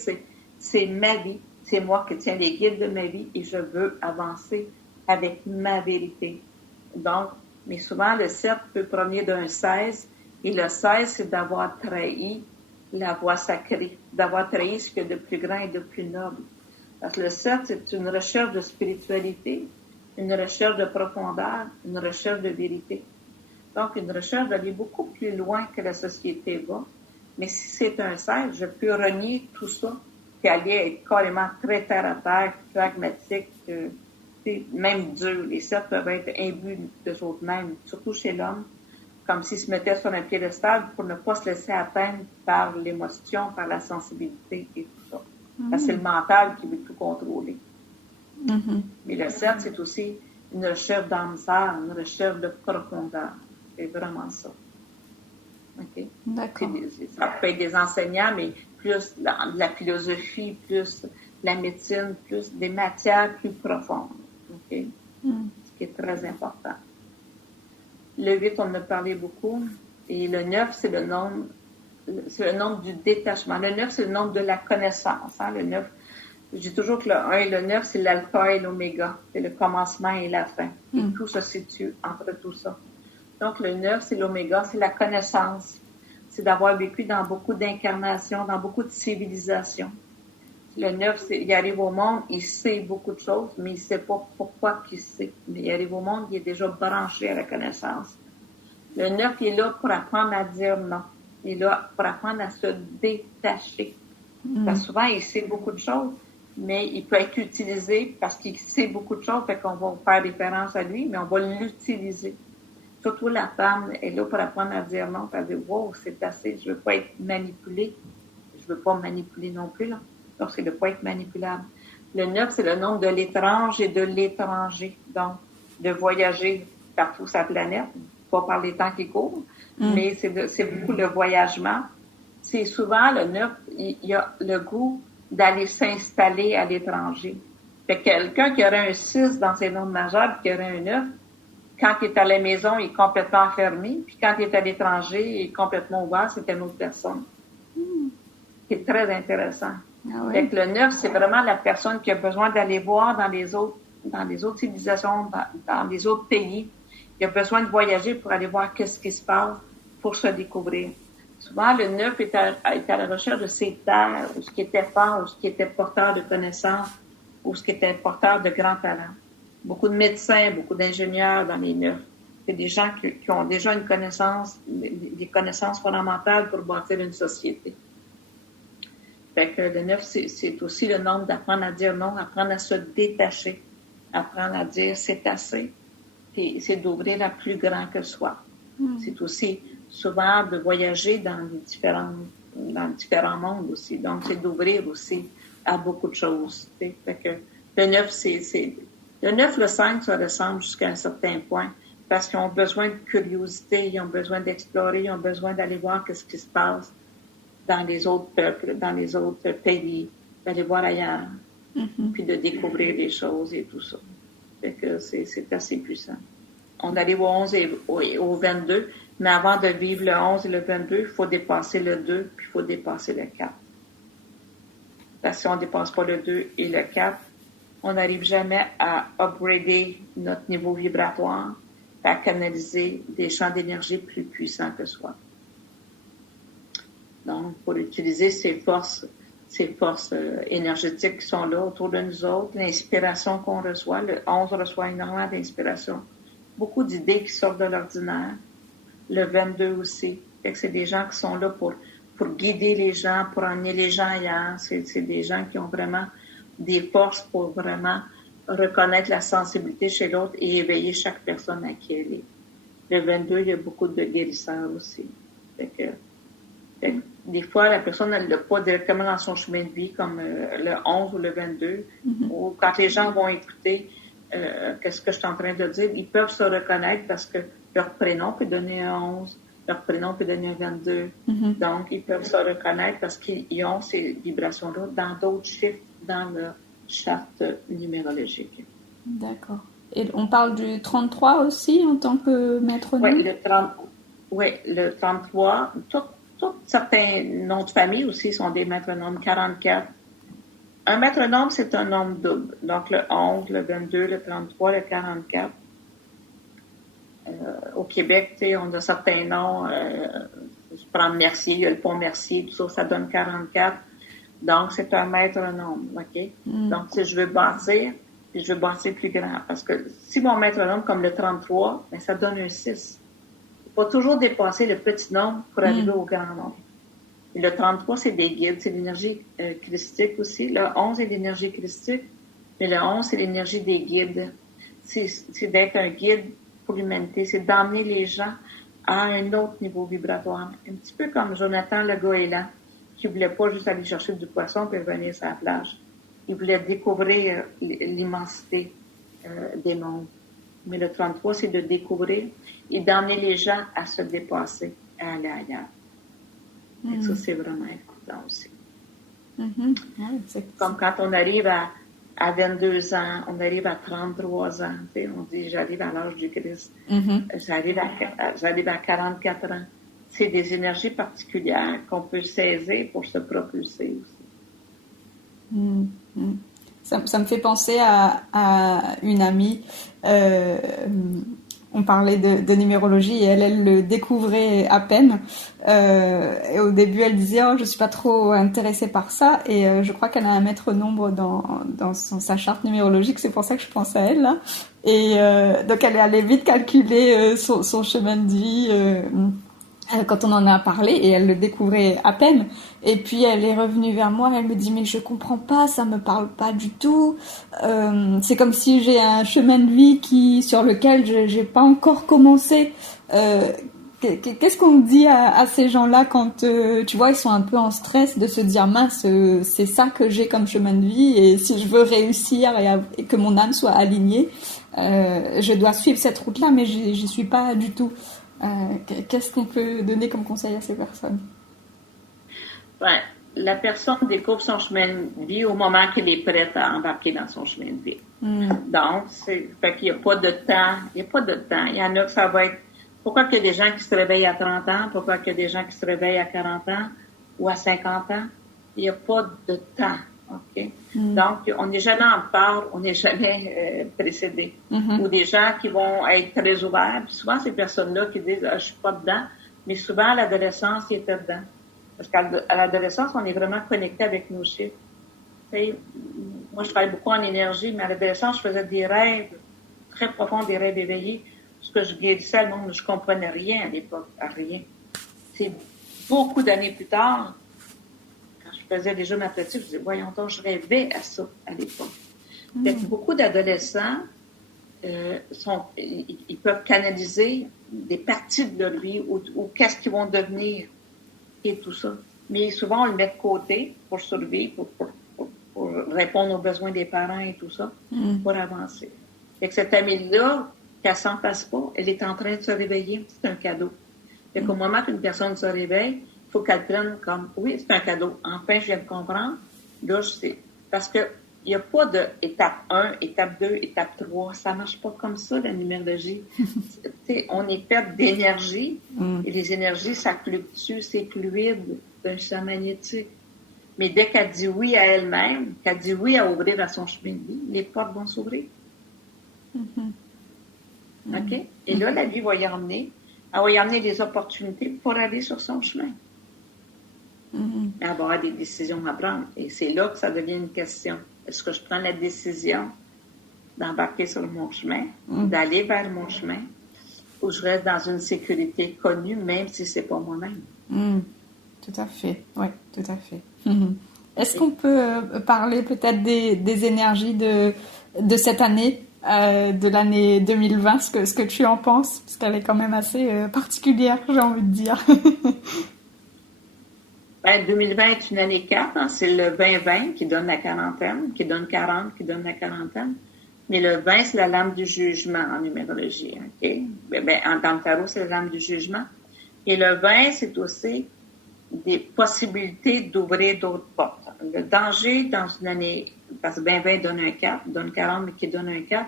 c'est ma vie. C'est moi qui tiens les guides de ma vie et je veux avancer avec ma vérité. Donc, mais souvent, le 7 peut provenir d'un 16. Et le 16, c'est d'avoir trahi la voie sacrée, d'avoir trahi ce qu'il y a de plus grand et de plus noble. Parce que le 7, c'est une recherche de spiritualité, une recherche de profondeur, une recherche de vérité. Donc, une recherche d'aller beaucoup plus loin que la société va. Mais si c'est un 16, je peux renier tout ça, puis aller être carrément très terre-à-terre, pragmatique, même dur. Les 7 peuvent être imbus d'eux-mêmes, surtout chez l'homme, comme s'ils se mettaient sur un piédestal pour ne pas se laisser atteindre par l'émotion, par la sensibilité et tout ça. Parce que c'est le mental qui veut tout contrôler. Mais le 7, c'est aussi une recherche d'âme-sœur, une recherche de profondeur. C'est vraiment ça. OK? D'accord. Ça peut être des enseignants, mais plus de la philosophie, plus de la médecine, plus des matières plus profondes. OK? Ce qui est très important. Le 8, on en a parlé beaucoup. Et le 9, c'est le nombre du détachement. Le 9, c'est le nombre de la connaissance. Hein? Le 9, je dis toujours que le 1 et le 9, c'est l'alpha et l'oméga. C'est le commencement et la fin. Et tout se situe entre tout ça. Donc, le 9, c'est l'oméga, c'est la connaissance. C'est d'avoir vécu dans beaucoup d'incarnations, dans beaucoup de civilisations. Le 9, il arrive au monde, il sait beaucoup de choses, mais il ne sait pas pourquoi il sait. Mais il arrive au monde, il est déjà branché à la connaissance. Le 9, il est là pour apprendre à dire non. Il est là pour apprendre à se détacher. Parce que souvent, il sait beaucoup de choses, mais il peut être utilisé parce qu'il sait beaucoup de choses, fait qu'on va faire référence à lui, mais on va l'utiliser. Surtout la femme est là pour apprendre à dire non. Elle dit, wow, c'est assez, je ne veux pas être manipulée. Je ne veux pas manipuler non plus, là. Donc, c'est de ne pas être manipulable. Le 9, c'est le nombre de l'étrange et de l'étranger. Donc, de voyager partout sur la planète, pas par les temps qui courent, mais c'est beaucoup le voyagement. C'est souvent, le 9, il y a le goût d'aller s'installer à l'étranger. Fait que quelqu'un qui aurait un 6 dans ses nombres majeurs et qui aurait un 9, quand il est à la maison, il est complètement fermé, puis quand il est à l'étranger, il est complètement ouvert, c'est une autre personne. C'est très intéressant. Ah ouais. Fait que le 9, c'est vraiment la personne qui a besoin d'aller voir dans les autres civilisations, dans les autres pays. Il a besoin de voyager pour aller voir qu'est-ce qui se passe, pour se découvrir. Souvent, le 9 est à la recherche de ses terres, ou ce qui était fort, ou ce qui était porteur de connaissances, ou ce qui était porteur de grands talents. Beaucoup de médecins, beaucoup d'ingénieurs dans les 9. C'est des gens qui ont déjà une connaissance, des connaissances fondamentales pour bâtir une société. Fait que le 9, c'est aussi le nombre d'apprendre à dire non, apprendre à se détacher, apprendre à dire c'est assez, puis c'est d'ouvrir à plus grand que soi. C'est aussi souvent de voyager dans différents mondes aussi. Donc, c'est d'ouvrir aussi à beaucoup de choses. Fait que le 9, le 9, le 5, ça ressemble jusqu'à un certain point parce qu'ils ont besoin de curiosité, ils ont besoin d'explorer, ils ont besoin d'aller voir ce qui se passe dans les autres peuples, dans les autres pays, d'aller voir ailleurs, puis de découvrir les choses et tout ça. Fait que c'est assez puissant. On arrive au 11 et au 22, mais avant de vivre le 11 et le 22, il faut dépasser le 2, puis il faut dépasser le 4. Parce que si on ne dépasse pas le 2 et le 4, on n'arrive jamais à upgrader notre niveau vibratoire, à canaliser des champs d'énergie plus puissants que soi. Donc, pour utiliser ces forces énergétiques qui sont là autour de nous autres, l'inspiration qu'on reçoit, le 11 reçoit énormément d'inspiration, beaucoup d'idées qui sortent de l'ordinaire, le 22 aussi. Fait que c'est des gens qui sont là pour guider les gens, pour emmener les gens ailleurs. C'est des gens qui ont vraiment des forces pour vraiment reconnaître la sensibilité chez l'autre et éveiller chaque personne à qui elle est. Le 22, il y a beaucoup de guérisseurs aussi. Fait que des fois, la personne, elle l'a pas directement dans son chemin de vie, comme le 11 ou le 22, ou quand les gens vont écouter qu'est-ce que je suis en train de dire, ils peuvent se reconnaître parce que leur prénom peut donner un 11, leur prénom peut donner un 22. Donc, ils peuvent se reconnaître parce qu'ils ont ces vibrations-là dans d'autres chiffres dans leur charte numérologique. D'accord. Et on parle du 33 aussi en tant que métronome? Oui, le 33. Certains noms de famille aussi sont des métronomes. 44. Un métronome, c'est un nombre double. Donc, le 11, le 22, le 33, le 44. Au Québec, on a certains noms. Je prends Mercier, il y a le pont Mercier, tout ça, ça donne 44. Donc, c'est un métronome, OK? Donc, si je veux bâtir, puis je veux bâtir plus grand. Parce que si mon métronome, comme le 33, ben, ça donne un 6. Il faut toujours dépasser le petit nombre pour arriver au grand nombre. Et le 33, c'est des guides, c'est l'énergie christique aussi. Le 11 est l'énergie christique, mais le 11, c'est l'énergie des guides. C'est d'être un guide pour l'humanité, c'est d'emmener les gens à un autre niveau vibratoire. Un petit peu comme Jonathan le Goéland, qui voulait pas juste aller chercher du poisson et revenir sur la plage. Il voulait découvrir l'immensité des mondes. Mais le 33, c'est de découvrir et d'emmener les gens à se dépasser, à aller ailleurs. Et ça, c'est vraiment important aussi. Comme quand on arrive à 22 ans, on arrive à 33 ans, on dit « j'arrive à l'âge du Christ j'arrive à 44 ans ». C'est des énergies particulières qu'on peut saisir pour se propulser aussi. Ça me fait penser à une amie. On parlait de numérologie et elle le découvrait à peine. Et au début, elle disait « Oh, je suis pas trop intéressée par ça ». Et je crois qu'elle a un maître nombre dans sa charte numérologique. C'est pour ça que je pense à elle, là. Et donc, elle est allée vite calculer son chemin de vie quand on en a parlé, et elle le découvrait à peine. Et puis elle est revenue vers moi, elle me dit mais je comprends pas, ça me parle pas du tout. C'est comme si j'ai un chemin de vie sur lequel j'ai pas encore commencé. Qu'est-ce qu'on dit à ces gens-là quand tu vois ils sont un peu en stress de se dire mince, c'est ça que j'ai comme chemin de vie et si je veux réussir et que mon âme soit alignée, je dois suivre cette route-là, mais j'y suis pas du tout. Qu'est-ce qu'on peut donner comme conseil à ces personnes? Ouais, la personne découvre son chemin de vie au moment qu'elle est prête à embarquer dans son chemin de vie. Donc, fait qu'il n'y a pas de temps. Il n'y a pas de temps. Il y en a que ça va être... Pourquoi qu'il y a des gens qui se réveillent à 30 ans? Pourquoi qu'il y a des gens qui se réveillent à 40 ans ou à 50 ans? Il n'y a pas de temps. OK? Donc, on n'est jamais en retard, on n'est jamais précédé. Ou des gens qui vont être très ouverts. Puis souvent, ces personnes-là qui disent je suis pas dedans, mais souvent, à l'adolescence, ils étaient dedans. Parce qu'à l'adolescence, on est vraiment connecté avec nos chiffres. Moi, je travaille beaucoup en énergie, mais à l'adolescence, je faisais des rêves très profonds, des rêves éveillés. Ce que je guérissais le monde, je comprenais rien à l'époque, à rien. C'est beaucoup d'années plus tard, je faisais déjà ma pratique, je disais, voyons donc, je rêvais à ça à l'époque. Beaucoup d'adolescents, ils peuvent canaliser des parties de leur vie ou qu'est-ce qu'ils vont devenir et tout ça. Mais souvent, on le met de côté pour survivre, pour répondre aux besoins des parents et tout ça, pour avancer. Fait que cette amie-là, qu'elle s'en passe pas, elle est en train de se réveiller. C'est un cadeau. Fait qu'au moment qu'une personne se réveille, il faut qu'elle prenne comme, oui, c'est un cadeau. Enfin, je viens de comprendre. Là, je sais. Parce que il n'y a pas de étape 1, étape 2, étape 3. Ça ne marche pas comme ça, la numérologie. On est fait d'énergie. Et les énergies, ça fluctue, c'est fluide. C'est un champ magnétique. Mais dès qu'elle dit oui à elle-même, qu'elle dit oui à ouvrir à son chemin de vie, les portes vont s'ouvrir. OK? Et là, la vie va y emmener. Elle va y emmener des opportunités pour aller sur son chemin. Elle va avoir des décisions à prendre. Et c'est là que ça devient une question. Est-ce que je prends la décision d'embarquer sur mon chemin, d'aller vers mon chemin, ou je reste dans une sécurité connue, même si c'est pas moi-même? Tout à fait. Oui, tout à fait. Est-ce qu'on peut parler peut-être des énergies de cette année, de l'année 2020, ce que tu en penses, parce qu'elle est quand même assez particulière, j'ai envie de dire. 2020 est une année 4, hein, c'est le 20-20 qui donne la quarantaine, qui donne 40, qui donne la quarantaine. Mais le 20, c'est la lame du jugement en numérologie. Okay? Dans le tarot, c'est la lame du jugement. Et le 20, c'est aussi des possibilités d'ouvrir d'autres portes. Le danger dans une année, parce que 20 donne un 4, donne 40, mais qui donne un 4.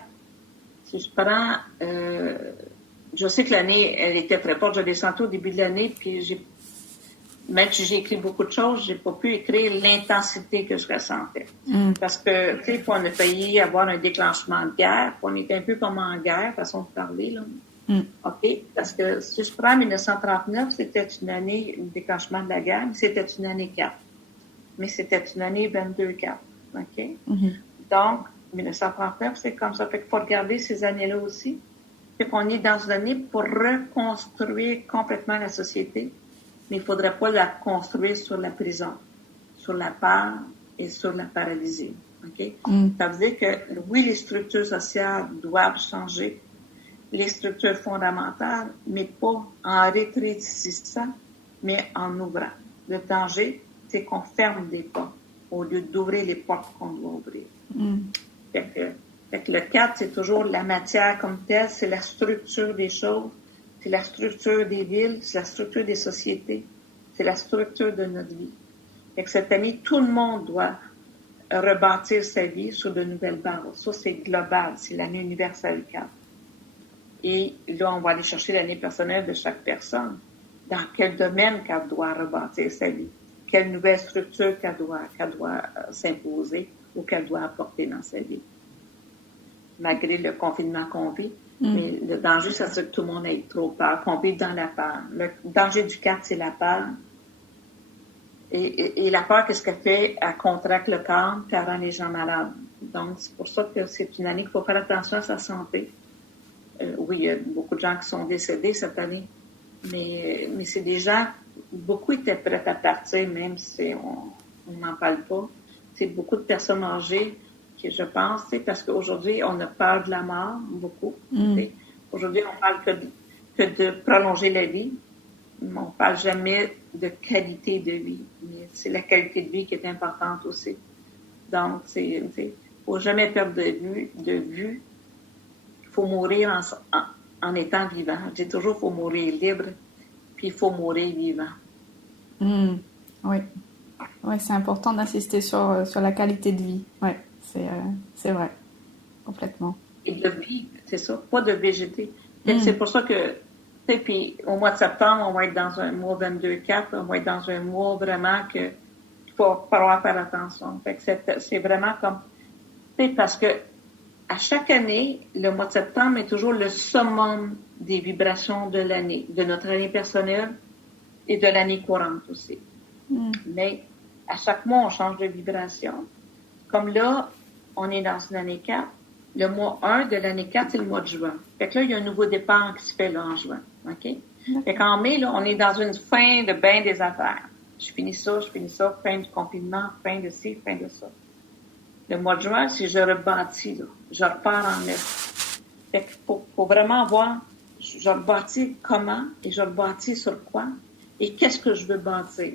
Si je prends, je sais que l'année, elle était très forte. Je l'ai senti au début de l'année, puis même si j'ai écrit beaucoup de choses, j'ai pas pu écrire l'intensité que je ressentais. Parce que, tu sais, on a failli avoir un déclenchement de guerre, on était un peu comme en guerre, façon de parler, là. OK? Parce que si je prends 1939, c'était une année, le déclenchement de la guerre, mais c'était une année 4. Mais c'était une année 22-4. OK? Donc, 1939, c'est comme ça. Fait qu'il faut regarder ces années-là aussi. Fait qu'on est dans une année pour reconstruire complètement la société. Mais il ne faudrait pas la construire sur la prison, sur la peur et sur la paralysie. Okay? Ça veut dire que, oui, les structures sociales doivent changer, les structures fondamentales, mais pas en rétrécissant, mais en ouvrant. Le danger, c'est qu'on ferme des portes au lieu d'ouvrir les portes qu'on doit ouvrir. Fait que le 4, c'est toujours la matière comme telle, c'est la structure des choses. C'est la structure des villes, c'est la structure des sociétés, c'est la structure de notre vie. Et que cette année, tout le monde doit rebâtir sa vie sur de nouvelles bases. Ça, c'est global, c'est l'année universelle 4. Et là, on va aller chercher l'année personnelle de chaque personne. Dans quel domaine qu'elle doit rebâtir sa vie? Quelle nouvelle structure qu'elle doit s'imposer ou qu'elle doit apporter dans sa vie? Malgré le confinement qu'on vit, mais le danger, ça serait que tout le monde ait trop peur, qu'on vive dans la peur. Le danger du 4, c'est la peur. Et la peur, qu'est-ce qu'elle fait? Elle contracte le corps, puis elle rend les gens malades. Donc, c'est pour ça que c'est une année qu'il faut faire attention à sa santé. Oui, il y a beaucoup de gens qui sont décédés cette année, mais c'est des gens, beaucoup étaient prêts à partir, même si on n'en parle pas. C'est beaucoup de personnes âgées qui, je pense, parce qu'aujourd'hui, on a peur de la mort, beaucoup. Aujourd'hui, on parle que de prolonger la vie. On ne parle jamais de qualité de vie, mais c'est la qualité de vie qui est importante aussi. Donc, il ne faut jamais perdre de vue. Il faut mourir en étant vivant. Je dis toujours qu'il faut mourir libre, puis il faut mourir vivant. Oui. Oui, c'est important d'insister sur la qualité de vie. Oui, c'est vrai. Complètement. Et de vie, c'est ça, pas de végéter. C'est pour ça que, puis au mois de septembre, on va être dans un mois 22-4, on va être dans un mois vraiment qu'il faut falloir faire attention. Fait que c'est vraiment comme, parce que à chaque année, le mois de septembre est toujours le summum des vibrations de l'année, de notre année personnelle et de l'année courante aussi. Mais à chaque mois, on change de vibration. Comme là, on est dans une année 4. Le mois 1 de l'année 4, c'est le mois de juin. Fait que là, il y a un nouveau départ qui se fait là en juin. OK? Fait qu'en mai, là, on est dans une fin de bien des affaires. Je finis ça, fin du confinement, fin de ci, fin de ça. Le mois de juin, si je rebâtis, là, je repars en neuf. Fait qu'il faut vraiment voir, je rebâtis comment et je rebâtis sur quoi et qu'est-ce que je veux bâtir.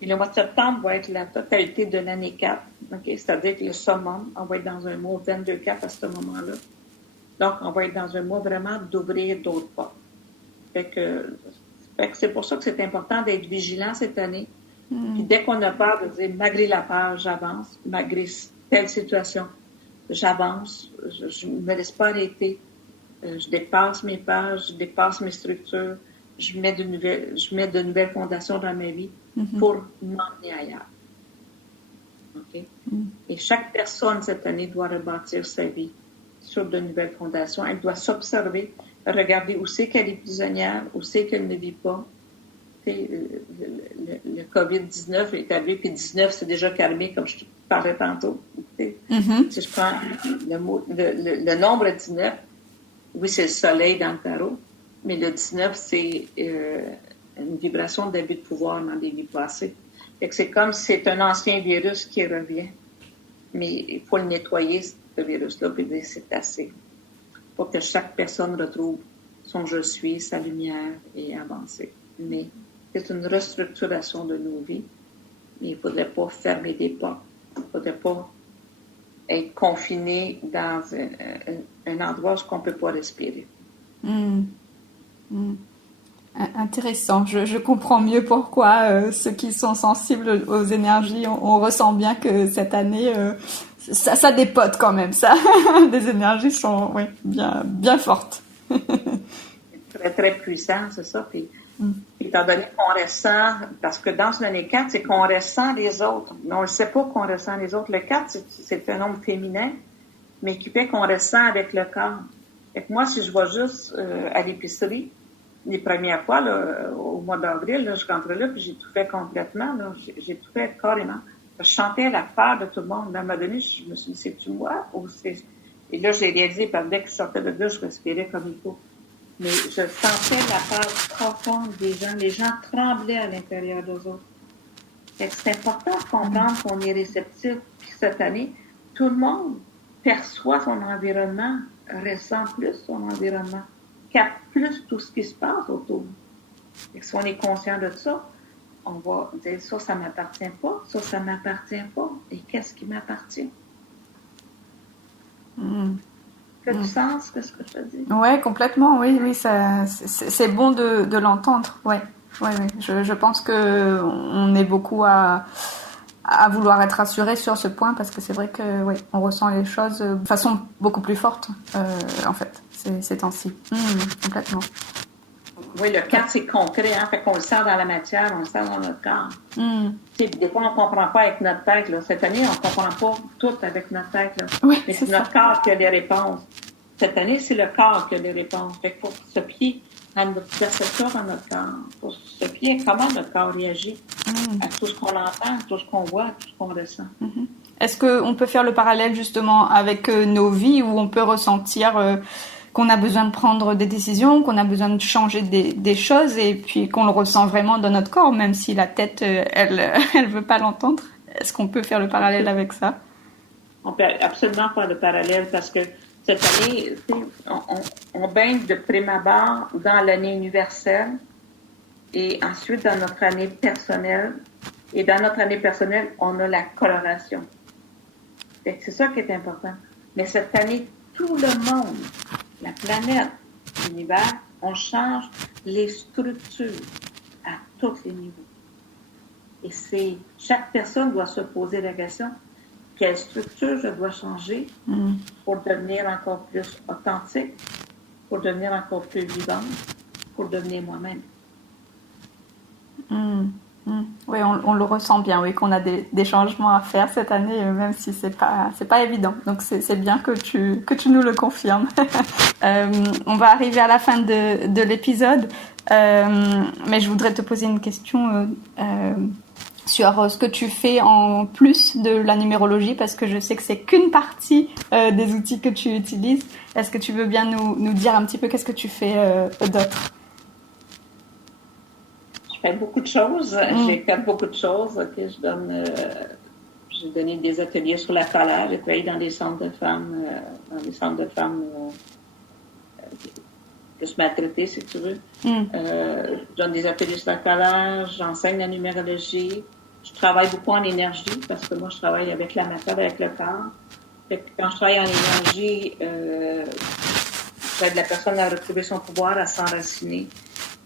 Et le mois de septembre va être la totalité de l'année 4. Okay? C'est-à-dire que le summum, on va être dans un mois 22-4 à ce moment-là. Donc, on va être dans un mois vraiment d'ouvrir d'autres portes. Fait que c'est pour ça que c'est important d'être vigilant cette année. Puis dès qu'on a peur, de dire, malgré la peur, j'avance. Malgré telle situation, j'avance. Je ne me laisse pas arrêter. Je dépasse mes peurs, je dépasse mes structures. Je mets de nouvelles fondations dans ma vie pour m'emmener ailleurs. Okay? Et chaque personne cette année doit rebâtir sa vie sur de nouvelles fondations. Elle doit s'observer, regarder où c'est qu'elle est prisonnière, où c'est qu'elle ne vit pas. Le COVID-19 est arrivé, puis 19 c'est déjà calmé, comme je te parlais tantôt. Si je prends le nombre 19, oui, c'est le soleil dans le tarot, mais le 19, c'est une vibration d'abus de pouvoir dans des vies passées. Fait que c'est comme si c'est un ancien virus qui revient. Mais il faut le nettoyer, ce virus-là, puis dire c'est assez. Pour que chaque personne retrouve son je suis, sa lumière et avancer. Mais c'est une restructuration de nos vies. Mais il ne faudrait pas fermer des portes. Il ne faudrait pas être confiné dans un endroit où on ne peut pas respirer. Intéressant. Je comprends mieux pourquoi ceux qui sont sensibles aux énergies, on ressent bien que cette année, ça dépote quand même. Ça, les énergies sont bien fortes. Très, très puissant, c'est ça. Puis, étant donné qu'on ressent, parce que dans une année 4, c'est qu'on ressent les autres. Mais on ne sait pas qu'on ressent les autres. Le 4, c'est un nombre féminin, mais qui fait qu'on ressent avec le corps. Fait que moi, si je vais juste à l'épicerie, les premières fois, là, au mois d'avril, là, je rentrais là, puis j'ai tout fait complètement. Là, j'ai tout fait carrément. Je chantais la peur de tout le monde. À un moment donné, je me suis dit, c'est-tu moi? Ou c'est... Et là, j'ai réalisé, parce que dès que je sortais de là, je respirais comme il faut. Mais je sentais la peur profonde des gens. Les gens tremblaient à l'intérieur d'eux autres. Fait que c'est important de comprendre qu'on est réceptif. Puis cette année, tout le monde perçoit son environnement, ressent plus son environnement, capte plus tout ce qui se passe autour. Et si on est conscient de ça, on va dire ça m'appartient pas, ça m'appartient pas. Et qu'est-ce qui m'appartient? Que du sens, qu'est-ce que je te dis? Ouais, complètement, oui, ça, c'est bon de l'entendre, ouais. Je pense que on est beaucoup à vouloir être rassuré sur ce point parce que c'est vrai que, on ressent les choses de façon beaucoup plus forte, en fait, ces temps-ci. Complètement. Oui, le 4, c'est concret, hein, fait qu'on le sent dans la matière, on le sent dans notre corps. Des fois, on ne comprend pas avec notre tête, là. Cette année, on ne comprend pas tout avec notre tête, là. Oui, mais c'est notre corps qui a les réponses. Cette année, c'est le corps qui a les réponses. Fait qu'il faut se pied à notre perception dans notre corps. Il faut se pied à comment notre corps réagit à tout ce qu'on entend, à tout ce qu'on voit, à tout ce qu'on ressent. Est-ce qu'on peut faire le parallèle justement avec nos vies où on peut ressentir qu'on a besoin de prendre des décisions, qu'on a besoin de changer des choses et puis qu'on le ressent vraiment dans notre corps, même si la tête, elle veut pas l'entendre? Est-ce qu'on peut faire le parallèle avec ça? On peut absolument faire le parallèle parce que cette année, on baigne de prime abord dans l'année universelle et ensuite dans notre année personnelle. Et dans notre année personnelle, on a la coloration. C'est ça qui est important. Mais cette année, tout le monde, la planète, l'univers, on change les structures à tous les niveaux. Et chaque personne doit se poser la question, quelle structure je dois changer pour devenir encore plus authentique, pour devenir encore plus vivante, pour devenir moi-même. Oui, on le ressent bien, oui, qu'on a des changements à faire cette année, même si c'est pas évident. Donc c'est bien que tu nous le confirmes. On va arriver à la fin de l'épisode, mais je voudrais te poser une question sur ce que tu fais en plus de la numérologie, parce que je sais que c'est qu'une partie des outils que tu utilises. Est-ce que tu veux bien nous dire un petit peu qu'est-ce que tu fais d'autre? Je fais beaucoup de choses. J'ai fait beaucoup de choses. Okay? J'ai donné des ateliers sur la colère. J'ai travaillé dans des centres de femmes, plus maltraitées, si tu veux. Je donne des ateliers sur la colère. J'enseigne la numérologie. Je travaille beaucoup en énergie parce que moi, je travaille avec la matière, avec le corps. Fait que quand je travaille en énergie, j'aide la personne à retrouver son pouvoir, à s'enraciner,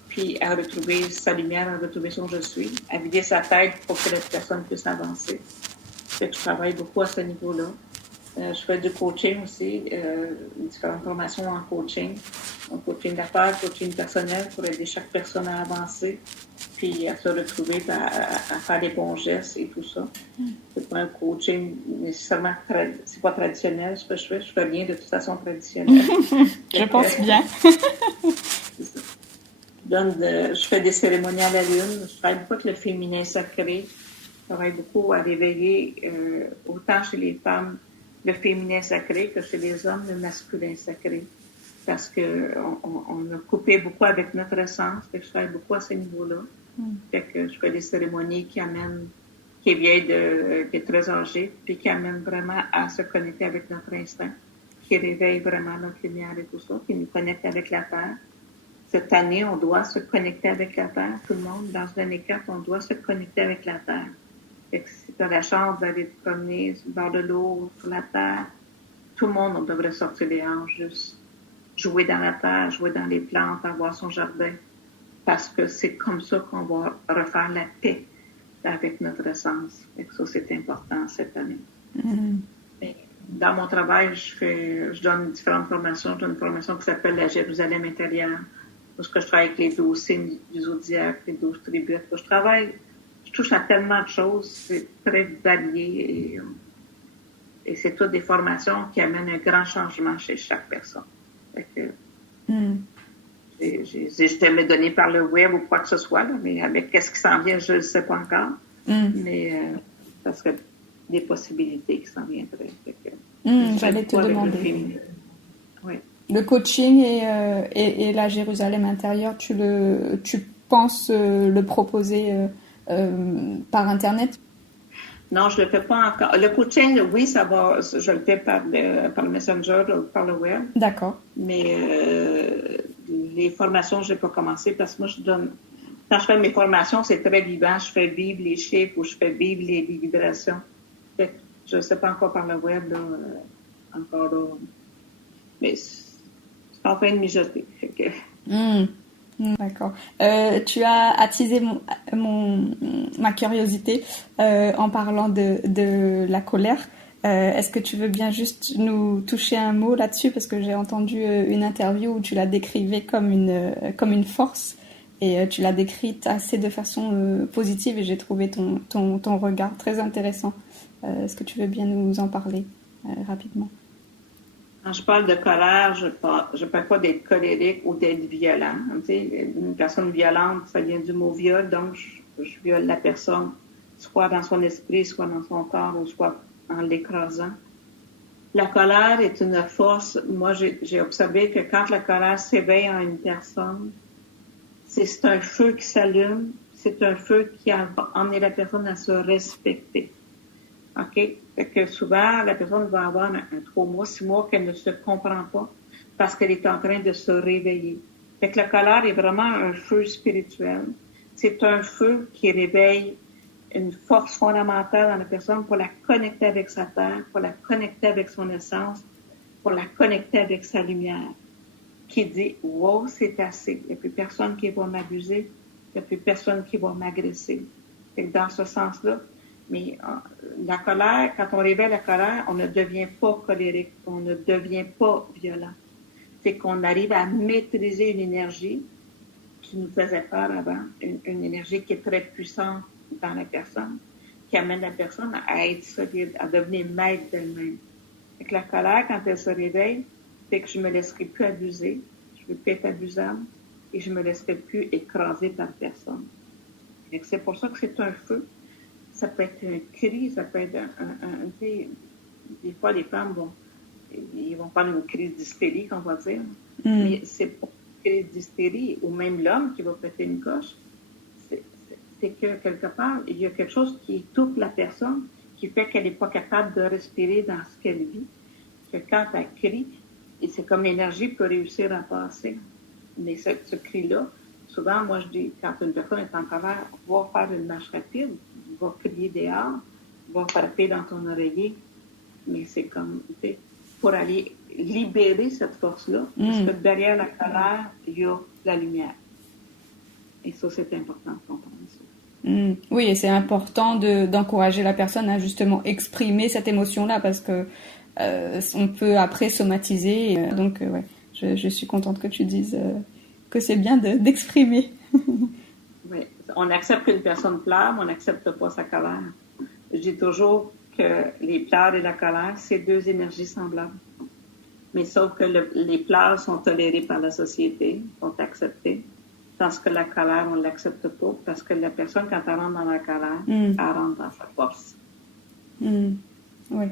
puis à retrouver sa lumière, à retrouver son je suis, à vider sa tête pour que la personne puisse avancer. Fait que je travaille beaucoup à ce niveau-là. Je fais du coaching aussi, différentes formations en coaching d'affaires, coaching personnel pour aider chaque personne à avancer, puis à se retrouver, à faire des bons gestes et tout ça. C'est pas un coaching nécessairement, c'est pas traditionnel ce que je fais. Je fais rien de toute façon traditionnelle. Je pense bien. C'est ça. Je fais des cérémonies à la lune. Je travaille beaucoup avec le féminin sacré. Je travaille beaucoup à réveiller autant chez les femmes le féminin sacré que chez les hommes le masculin sacré. Parce qu'on a coupé beaucoup avec notre essence. Fait que je travaille beaucoup à ce niveau-là. Fait que je fais des cérémonies qui est vieille, qui est très âgée, puis qui amènent vraiment à se connecter avec notre instinct, qui réveille vraiment notre lumière et tout ça, qui nous connecte avec la Terre. Cette année, on doit se connecter avec la Terre. Tout le monde, dans l'année 4, on doit se connecter avec la Terre. Fait que si tu as la chance d'aller te promener sur le bord de l'eau, sur la Terre, tout le monde, on devrait sortir dehors, juste jouer dans la terre, jouer dans les plantes, avoir son jardin. Parce que c'est comme ça qu'on va refaire la paix avec notre essence. Et ça, c'est important cette année. Dans mon travail, je donne différentes formations. Je donne une formation qui s'appelle la Jérusalem intérieure, où je travaille avec les 12 signes du zodiaque, les 12 tribus. Je touche à tellement de choses, c'est très varié et c'est toutes des formations qui amènent un grand changement chez chaque personne. J'ai jamais donné par le web ou quoi que ce soit, là, mais avec qu'est-ce qui s'en vient, je ne sais pas encore. Mais ça serait des possibilités qui s'en viendraient. J'allais te demander. Oui. Le coaching et la Jérusalem intérieure, tu penses le proposer par Internet? Non, je le fais pas encore. Le coaching, oui, ça va. Je le fais par le Messenger, par le web. D'accord. Mais les formations, je n'ai pas commencé parce que moi, quand je fais mes formations, c'est très vivant. Je fais vivre les chiffres ou je fais vivre les vibrations. Fait que je ne sais pas encore par le web, là, encore là. Mais c'est en train de mijoter. Fait que... D'accord. Tu as attisé ma curiosité en parlant de la colère. Est-ce que tu veux bien juste nous toucher un mot là-dessus, parce que j'ai entendu une interview où tu la décrivais comme une force et tu l'as décrite assez de façon positive et j'ai trouvé ton regard très intéressant. Est-ce que tu veux bien nous en parler rapidement? Quand je parle de colère, je parle pas d'être colérique ou d'être violent. Tu sais, une personne violente, ça vient du mot viol, donc je viole la personne, soit dans son esprit, soit dans son corps, ou soit en l'écrasant. La colère est une force. Moi, j'ai observé que quand la colère s'éveille en une personne, c'est un feu qui s'allume, c'est un feu qui a emmené la personne à se respecter. OK? Fait que souvent, la personne va avoir un 3 mois, 6 mois qu'elle ne se comprend pas parce qu'elle est en train de se réveiller. Fait que la colère est vraiment un feu spirituel. C'est un feu qui réveille une force fondamentale dans la personne pour la connecter avec sa terre, pour la connecter avec son essence, pour la connecter avec sa lumière. Qui dit, wow, c'est assez. Il n'y a plus personne qui va m'abuser. Il n'y a plus personne qui va m'agresser. Fait que dans ce sens-là, mais la colère, quand on réveille la colère, on ne devient pas colérique, on ne devient pas violent. C'est qu'on arrive à maîtriser une énergie qui nous faisait peur avant, une énergie qui est très puissante dans la personne, qui amène la personne à être solide, à devenir maître d'elle-même. Avec la colère, quand elle se réveille, c'est que je me laisserai plus abuser, je ne veux plus être abusable et je me laisserai plus écraser par personne. Et c'est pour ça que c'est un feu. Ça peut être un cri, ça peut être des fois, les femmes ils vont faire une crise d'hystérie, qu'on va dire. Mais c'est pas une crise d'hystérie, ou même l'homme qui va péter une coche. C'est que, quelque part, il y a quelque chose qui étouffe la personne, qui fait qu'elle n'est pas capable de respirer dans ce qu'elle vit. Que quand elle crie, et c'est comme l'énergie peut réussir à passer. Mais ce cri-là, souvent, moi, je dis, quand une personne est en colère, va faire une marche rapide, va crier dehors, va frapper dans ton oreiller. Mais c'est comme, tu sais, pour aller libérer cette force-là, parce que derrière la colère, il y a la lumière. Et ça, c'est important de comprendre ça. Oui, et c'est important d'encourager la personne à justement exprimer cette émotion-là, parce que on peut après somatiser. Donc, ouais, je suis contente que tu dises que c'est bien d'exprimer. Oui, on accepte qu'une personne pleure, mais on n'accepte pas sa colère. Je dis toujours que les pleurs et la colère, c'est deux énergies semblables. Mais sauf que les pleurs sont tolérés par la société, sont acceptés, tandis que la colère, on ne l'accepte pas, parce que la personne, quand elle rentre dans la colère, elle rentre dans sa force. Oui,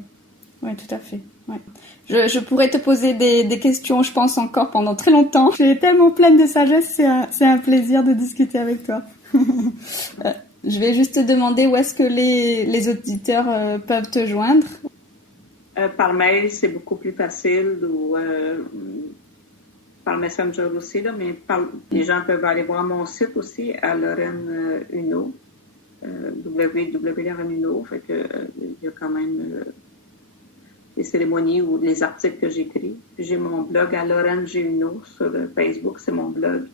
tout à fait. Ouais. Je pourrais te poser des questions, je pense, encore pendant très longtemps. Je suis tellement pleine de sagesse, c'est un plaisir de discuter avec toi. Je vais juste te demander où est-ce que les auditeurs peuvent te joindre. Par mail, c'est beaucoup plus facile, ou par Messenger aussi, là, mais les gens peuvent aller voir mon site aussi, à Lorraine Huneau, www.lorrainehuneau. Fait que il y a quand même les cérémonies ou les articles que j'écris. Puis j'ai mon blog à Lorraine G. Huneau sur Facebook, c'est mon blog.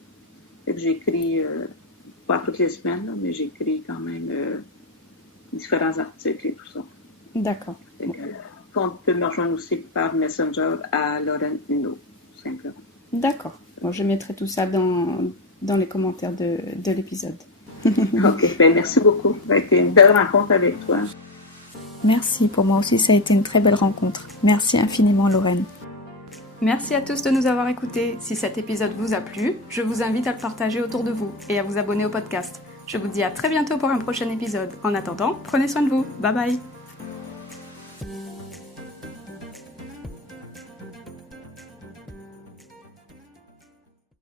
Fait que j'écris, pas toutes les semaines, là, mais j'écris quand même différents articles et tout ça. D'accord. Fait que, on peut me rejoindre aussi par Messenger à Lorraine Huneau, tout simplement. D'accord. Bon, je mettrai tout ça dans les commentaires de l'épisode. OK. Ben, merci beaucoup. Ça a été une belle rencontre avec toi. Merci. Pour moi aussi, ça a été une très belle rencontre. Merci infiniment, Lorraine. Merci à tous de nous avoir écoutés. Si cet épisode vous a plu, je vous invite à le partager autour de vous et à vous abonner au podcast. Je vous dis à très bientôt pour un prochain épisode. En attendant, prenez soin de vous. Bye bye.